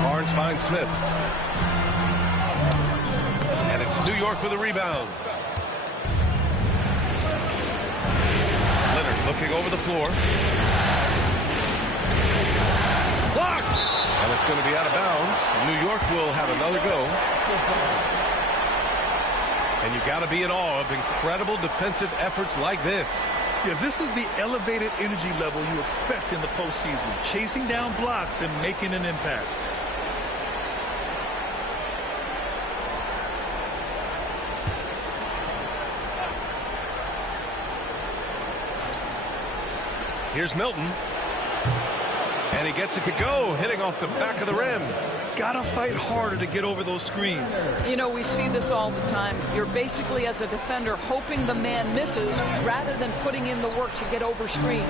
Barnes finds Smith. And it's New York with a rebound. Leonard looking over the floor. Blocked! And it's going to be out of bounds. New York will have another go. And you got to be in awe of incredible defensive efforts like this. Yeah, this is the elevated energy level you expect in the postseason. Chasing down blocks and making an impact. Here's Milton. And he gets it to go, hitting off the back of the rim. Gotta fight harder to get over those screens. You know, we see this all the time. You're basically, as a defender, hoping the man misses rather than putting in the work to get over screens.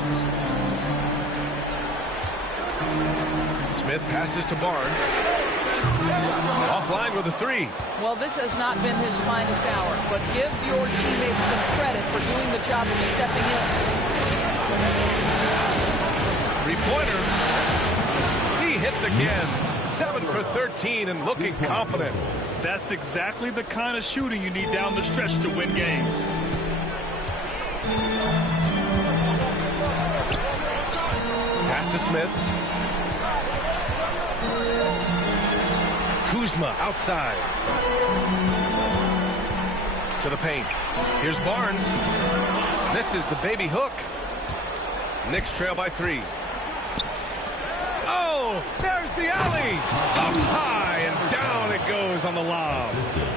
Smith passes to Barnes. Offline with a 3. Well, this has not been his finest hour, but give your teammates some credit for doing the job of stepping in. 3-pointer. He hits again. 7 for 13 and looking confident. That's exactly the kind of shooting you need down the stretch to win games. Pass to Smith. Kuzma outside. To the paint. Here's Barnes. Misses the baby hook. Knicks trail by 3. Oh, there's the alley. Up high and down it goes on the lob.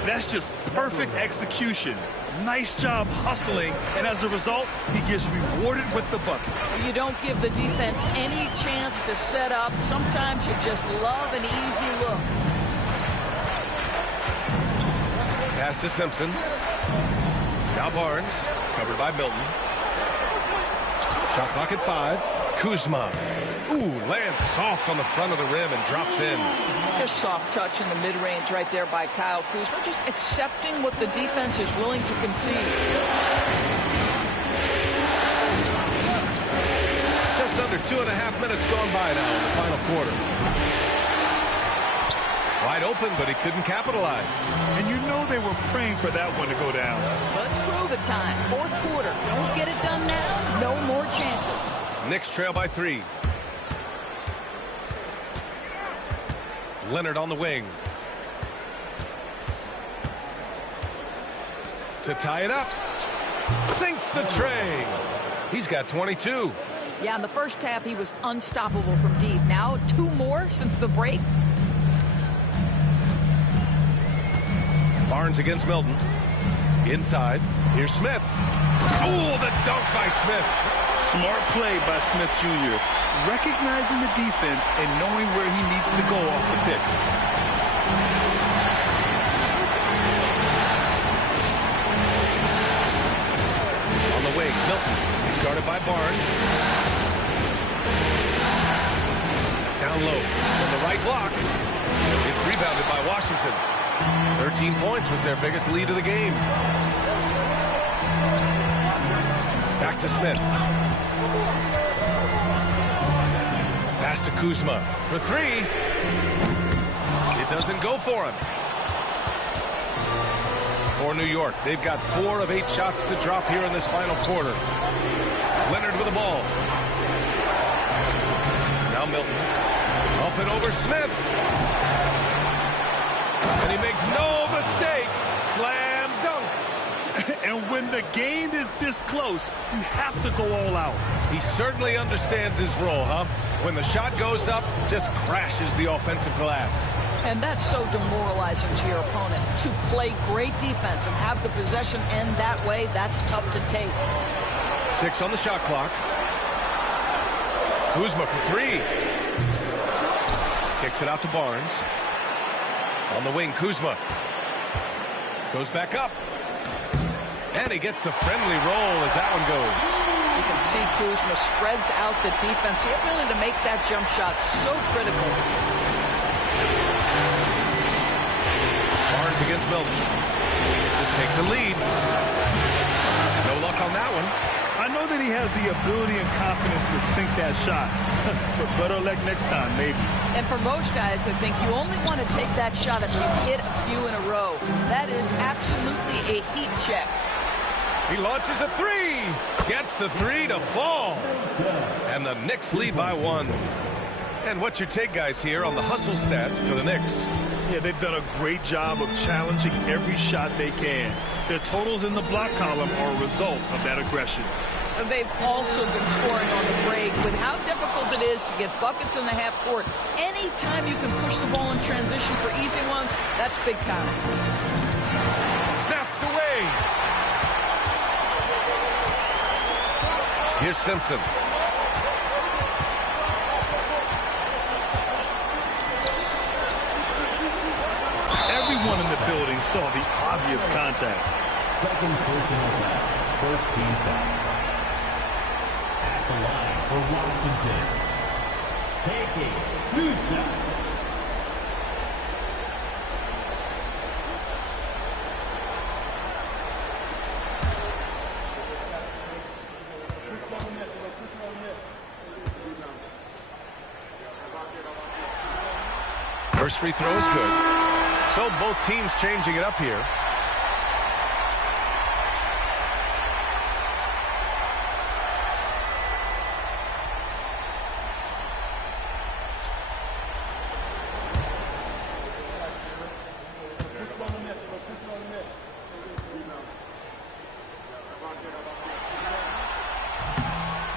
That's just perfect execution. Nice job hustling, and as a result, he gets rewarded with the bucket. You don't give the defense any chance to set up. Sometimes you just love an easy look. Pass to Simpson. Now Barnes, covered by Milton. Shot clock at 5. Kuzma. Ooh, lands soft on the front of the rim and drops in. Just soft touch in the mid-range right there by Kyle Kuzma. Just accepting what the defense is willing to concede. Just under 2.5 minutes gone by now in the final quarter. Wide open, but he couldn't capitalize. And you know they were praying for that one to go down. Let's prove it time. 4th quarter. Don't get it done now. No more chances. Knicks trail by 3. Leonard on the wing. To tie it up. Sinks the tray. He's got 22. Yeah, in the first half, he was unstoppable from deep. Now, 2 more since the break. Barnes against Milton. Inside. Here's Smith. Oh, the dunk by Smith. Smart play by Smith Jr. Recognizing the defense and knowing where he needs to go off the pick. On the wing, Milton. He's guarded by Barnes. Down low from the right block. It's rebounded by Washington. 13 points was their biggest lead of the game. Back to Smith. Pass to Kuzma for 3. It doesn't go for him. For New York, they've got 4 of 8 shots to drop here in this final quarter. Leonard with the ball. Now Milton. Up and over Smith. And he makes no mistake. Slam dunk. And when the game is this close, you have to go all out. He certainly understands his role, huh? When the shot goes up, just crashes the offensive glass. And that's so demoralizing to your opponent. To play great defense and have the possession end that way, that's tough to take. 6 on the shot clock. Kuzma for 3. Kicks it out to Barnes. On the wing, Kuzma. Goes back up. And he gets the friendly roll as that one goes. You can see Kuzma spreads out the defense. The ability to make that jump shot so critical. Barnes against Milton to take the lead. No luck on that one. I know that he has the ability and confidence to sink that shot. But better luck next time, maybe. And for most guys, I think you only want to take that shot if you hit a few in a row. That is absolutely a heat check. He launches a 3. Gets the 3 to fall. And the Knicks lead by 1. And what's your take, guys, here on the hustle stats for the Knicks? Yeah, they've done a great job of challenging every shot they can. Their totals in the block column are a result of that aggression. They've also been scoring on the break. With how difficult it is to get buckets in the half court, anytime you can push the ball in transition for easy ones, that's big time. Snatched away. Here's Simpson. Everyone in the building saw the obvious contact. Second personal foul. First team foul. At the line for Washington. Taking 2 shots. First free throw is good. So both teams changing it up here.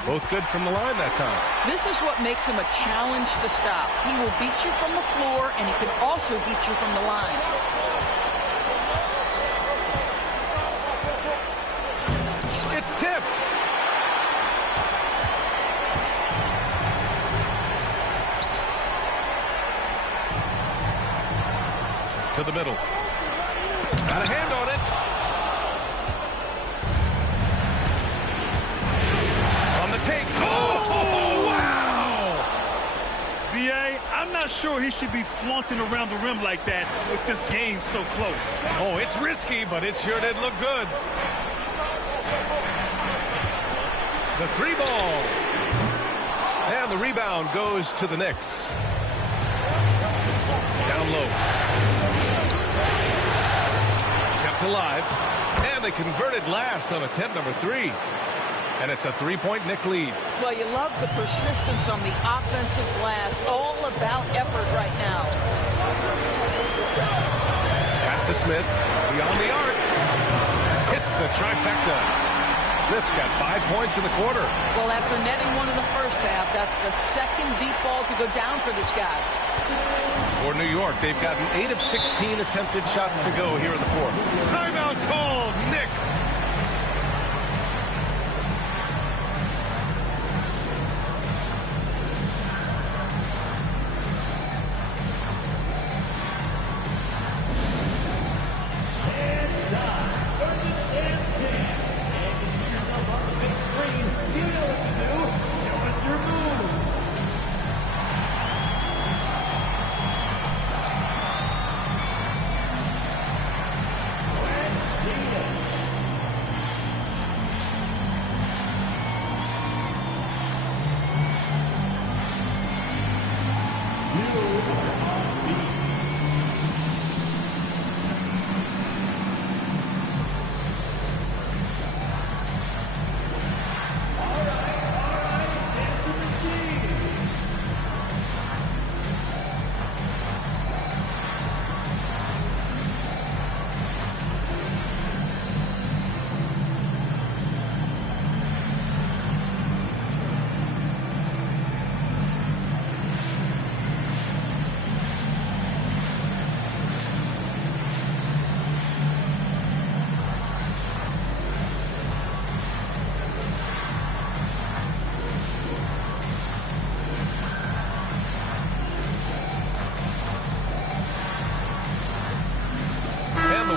Both good from the line that time. This is what makes him a challenge to stop. He will beat you from the floor, and he can also beat you from the line. It's tipped. To the middle. Got a hand on it. Take. Oh, wow! B.A., I'm not sure he should be flaunting around the rim like that with this game so close. Oh, it's risky, but it sure did look good. The 3 ball. And the rebound goes to the Knicks. Down low. Kept alive. And they converted last on attempt number 3. And it's a 3-point Knick lead. Well, you love the persistence on the offensive glass. All about effort right now. Pass to Smith. Beyond the arc. Hits the trifecta. Smith's got 5 points in the quarter. Well, after netting one in the first half, that's the second deep ball to go down for this guy. For New York, they've gotten 8 of 16 attempted shots to go here in the fourth. Timeout called, Knicks.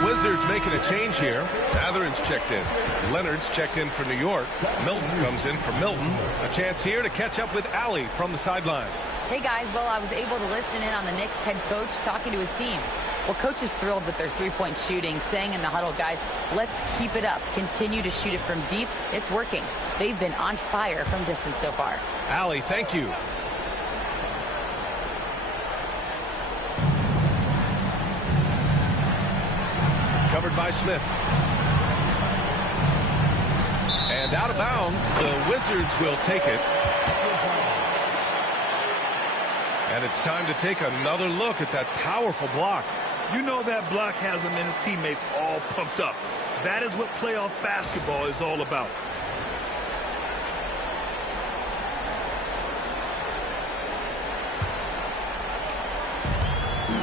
Wizards making a change here. Mathurin's checked in. Leonard's checked in for New York. Milton comes in for Milton. A chance here to catch up with Allie from the sideline. Hey guys, well, I was able to listen in on the Knicks head coach talking to his team. Well, coach is thrilled with their three-point shooting, saying in the huddle, guys, let's keep it up. Continue to shoot it from deep. It's working. They've been on fire from distance so far. Allie, thank you. Covered by Smith. And out of bounds, the Wizards will take it. And it's time to take another look at that powerful block. You know that block has him and his teammates all pumped up. That is what playoff basketball is all about.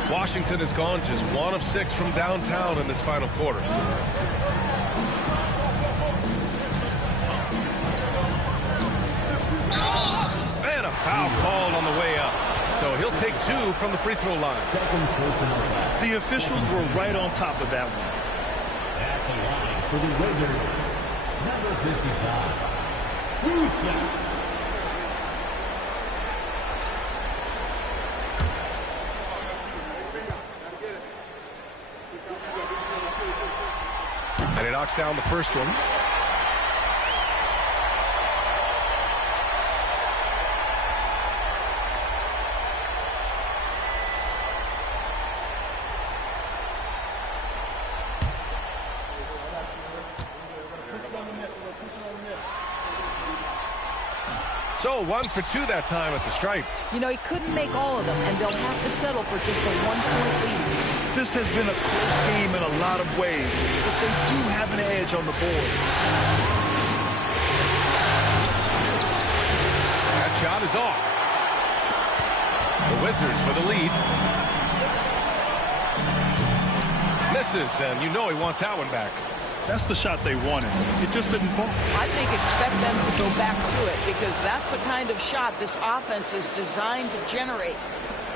Washington has gone just 1 of 6 from downtown in this final quarter. And a foul called on the way up. So he'll take 2 from the free throw line. The officials were right on top of that one. At the line for the Wizards, number 55, Bruce. And he knocks down the first one. So 1 for 2 that time at the stripe. You know, he couldn't make all of them, and they'll have to settle for just a 1-point lead. This has been a close game in a lot of ways, but they do have an edge on the board. That shot is off. The Wizards with a lead. Misses, and you know he wants that one back. That's the shot they wanted. It just didn't fall. I think expect them to go back to it because that's the kind of shot this offense is designed to generate.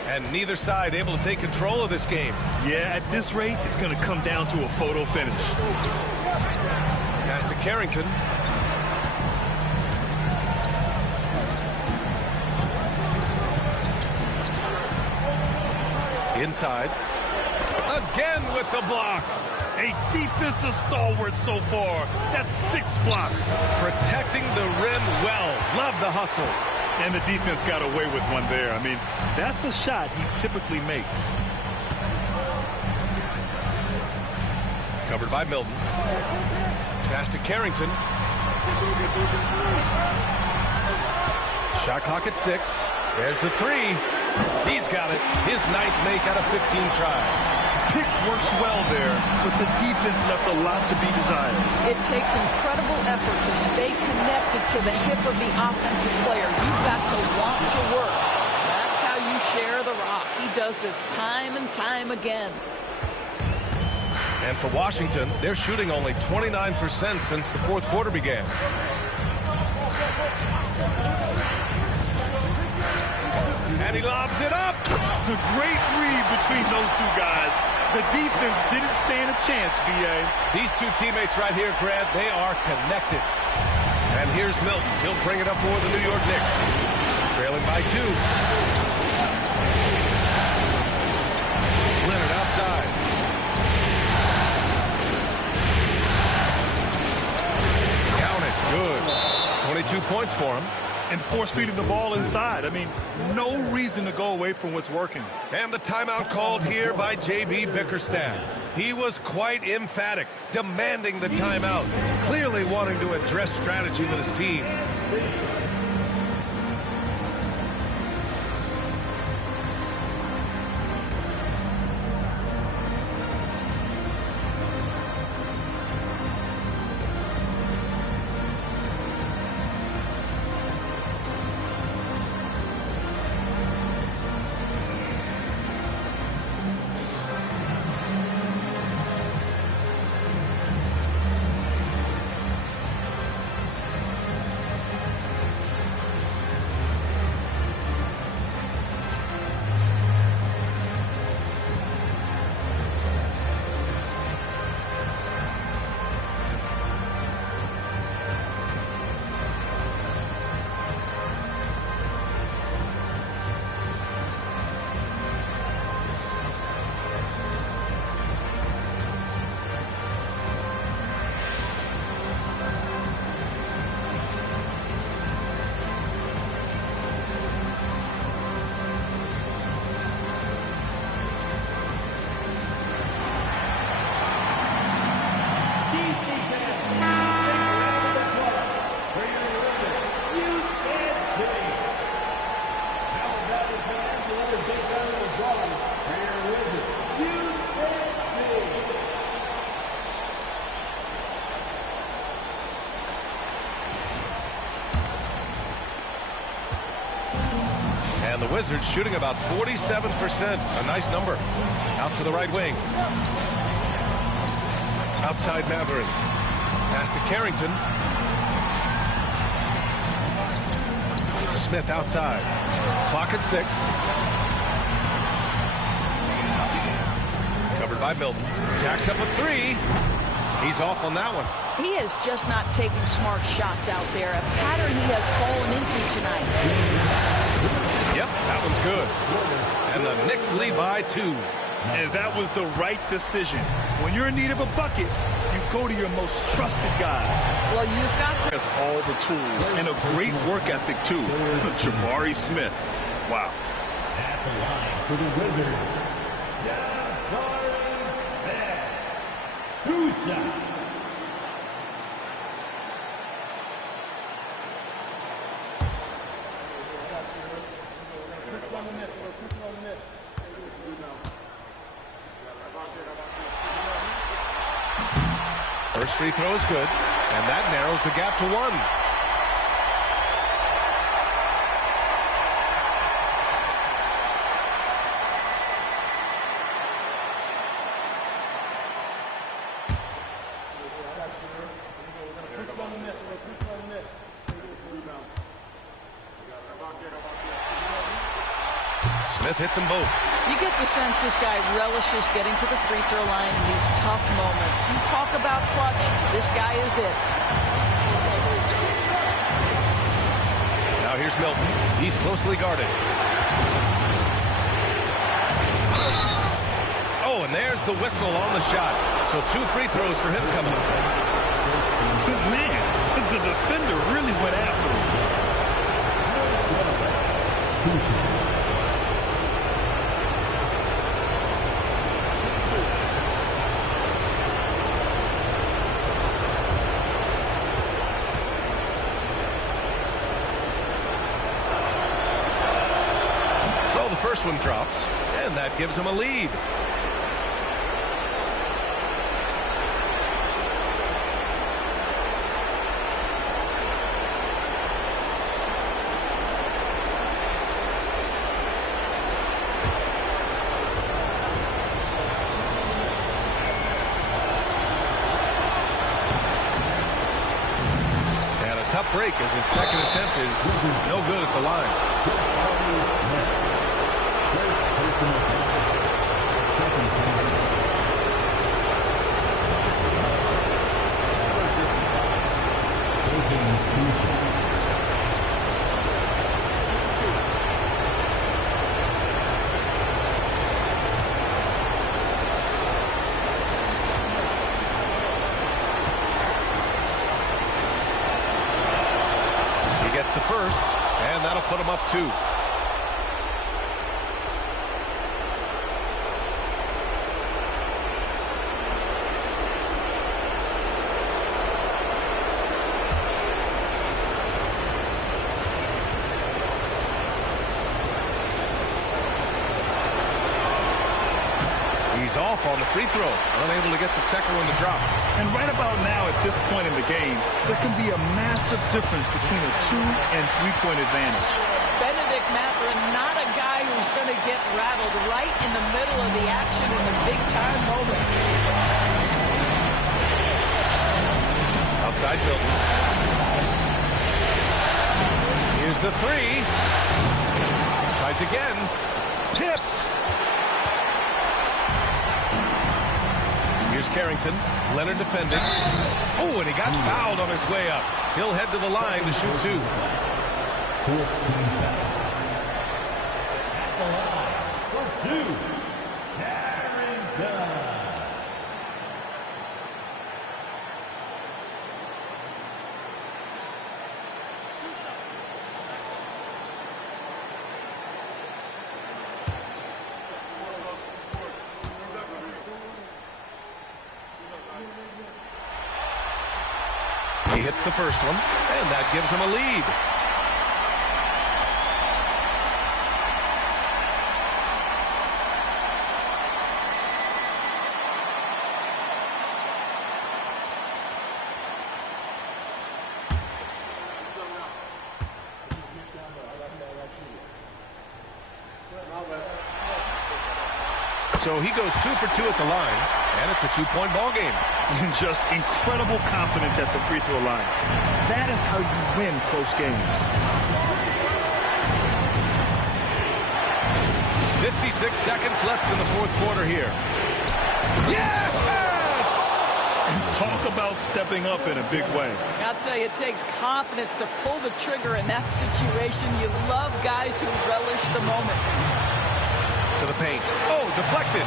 And neither side able to take control of this game. Yeah, at this rate, it's going to come down to a photo finish. Pass to Carrington. Inside. Again with the block. A defensive stalwart so far. That's 6 blocks. Protecting the rim well. Love the hustle. And the defense got away with one there. I mean, that's a shot he typically makes. Covered by Milton. Pass to Carrington. Shot clock at 6. There's the three. He's got it. His 9th make out of 15 tries. Pick works well there, but the defense left a lot to be desired. It takes incredible effort to stay connected to the hip of the offensive player. You've got to want to work. That's how you share the rock. He does this time and time again. And for Washington, they're shooting only 29% since the 4th quarter began. And he lobs it up. A great read between those two guys. The defense didn't stand a chance, B.A. These two teammates right here, Grant, they are connected. And here's Milton. He'll bring it up for the New York Knicks. Trailing by 2. Leonard outside. Count it. Good. 22 points for him. And force-feeding the ball inside. I mean, no reason to go away from what's working. And the timeout called here by J.B. Bickerstaff. He was quite emphatic, demanding the timeout, clearly wanting to address strategy with his team. And the Wizards shooting about 47%. A nice number. Out to the right wing. Outside Matherin. Pass to Carrington. Smith outside. Clock at 6. Covered by Milton. Jacks up a 3. He's off on that one. He is just not taking smart shots out there. A pattern he has fallen into tonight. Yep, that one's good. And the Knicks lead by 2. And that was the right decision. When you're in need of a bucket, you go to your most trusted guys. Well, you've got to... Has all the tools and a great work ethic, too. Jabari Smith. Wow. At the line for the Wizards, Jabari Smith. 2 shots. First free throw is good, and that narrows the gap to 1. Smith hits them both. You get the sense this guy relishes getting to the free throw line in these tough moments. You talk about clutch, this guy is it. Now here's Milton. He's closely guarded. Oh, and there's the whistle on the shot. So 2 free throws for him coming up. Man, the defender really went after him. the first one drops, and that gives him a lead. Tough break as his second attempt is no good at the line. First personal foul. Second time. Taking 2 shots. The first, and that'll put him up 2. He's off on the free throw, unable to get the second one to drop. And right about now, at this point in the game, there can be a massive difference between a 2- and 3-point advantage. Benedict Mathurin, not a guy who's going to get rattled right in the middle of the action in the big-time moment. Outside Milton. Here's the 3. Tries again. Tipped. Here's Carrington. Leonard defending. Oh, and he got fouled on his way up. He'll head to the line to shoot 2. 14 foul. At the line for 2. Carrington. He hits the first one, and that gives him a lead. So he goes 2 for 2 at the line, and it's a 2-point ball game. Just incredible confidence at the free throw line. That is how you win close games. 56 seconds left in the fourth quarter here. Yes! Talk about stepping up in a big way. I'll tell you, it takes confidence to pull the trigger in that situation. You love guys who relish the moment. To the paint. Oh, deflected.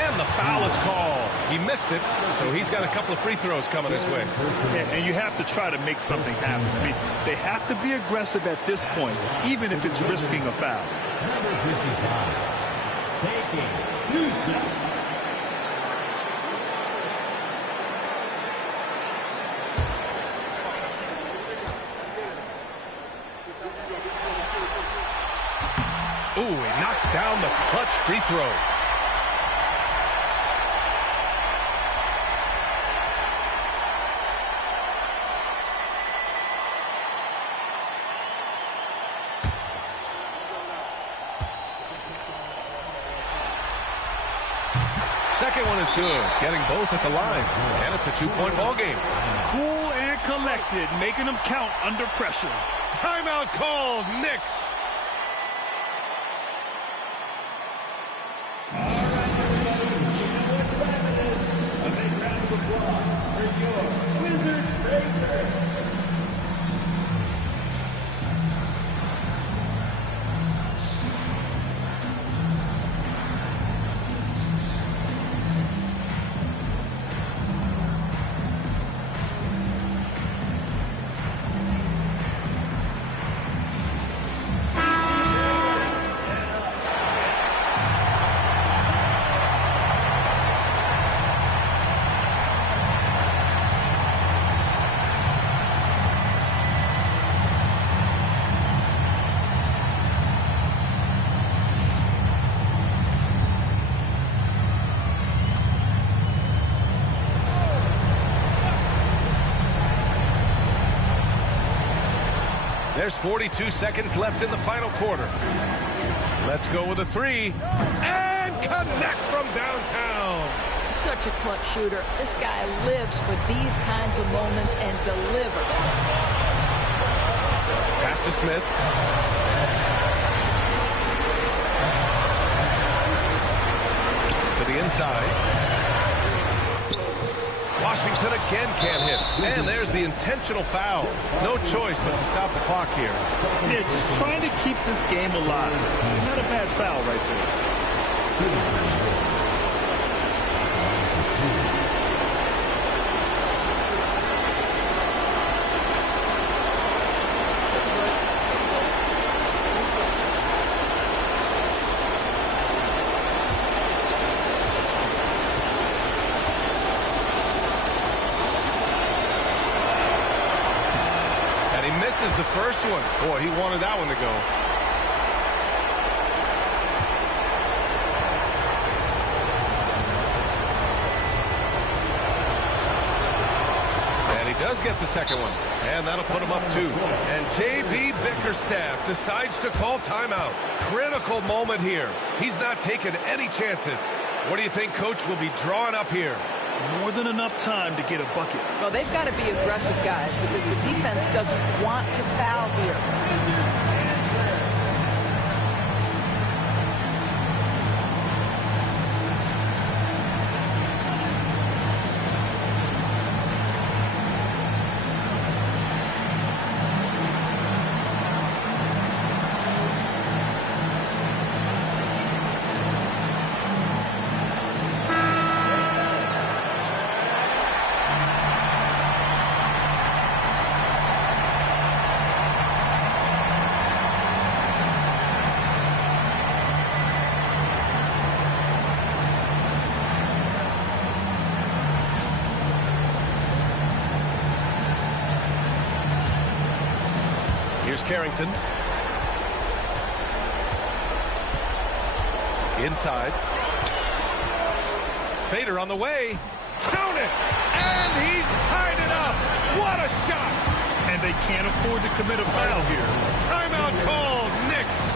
And the foul is called. He missed it, so he's got a couple of free throws coming his way. And you have to try to make something happen. I mean, they have to be aggressive at this point, even if it's risking a foul. Number 55. Taking 2 shots. Ooh, he knocks down the clutch free throw. Second one is good, getting both at the line, and it's a 2-point ball game. Cool and collected, making them count under pressure. Timeout called, Knicks. There's 42 seconds left in the final quarter. Let's go with a three. And connects from downtown. Such a clutch shooter. This guy lives for these kinds of moments and delivers. Pass to Smith. To the inside. Washington again can't hit. And there's the intentional foul. No choice but to stop the clock here. Yeah, just trying to keep this game alive. Not a bad foul right there. Misses the first one. Boy, he wanted that one to go. And he does get the second one. And that'll put him up 2. And J.B. Bickerstaff decides to call timeout. Critical moment here. He's not taking any chances. What do you think Coach will be drawing up here? More than enough time to get a bucket. Well, they've got to be aggressive, guys, because the defense doesn't want to foul here. Here's Carrington. Inside. Fader on the way. Count it! And he's tied it up! What a shot! And they can't afford to commit a foul here. Timeout called, Knicks.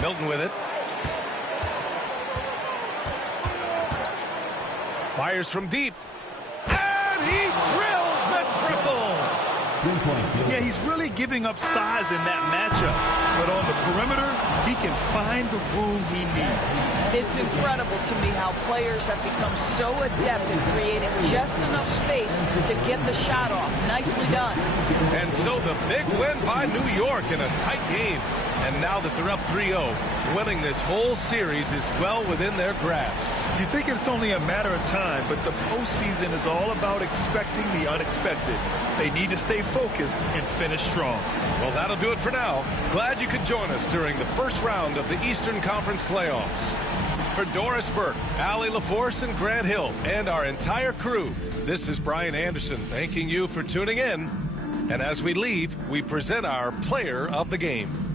Milton with it. Fires from deep. And he drills the triple. Yeah, he's really giving up size in that matchup. But on the perimeter, he can find the room he needs. It's incredible to me how players have become so adept at creating just enough space to get the shot off. Nicely done. And so So the big win by New York in a tight game. And now that they're up 3-0, winning this whole series is well within their grasp. You think it's only a matter of time, but the postseason is all about expecting the unexpected. They need to stay focused and finish strong. Well, that'll do it for now. Glad you could join us during the first round of the Eastern Conference playoffs. For Doris Burke, Allie LaForce, and Grant Hill, and our entire crew, this is Brian Anderson thanking you for tuning in. And as we leave, we present our player of the game.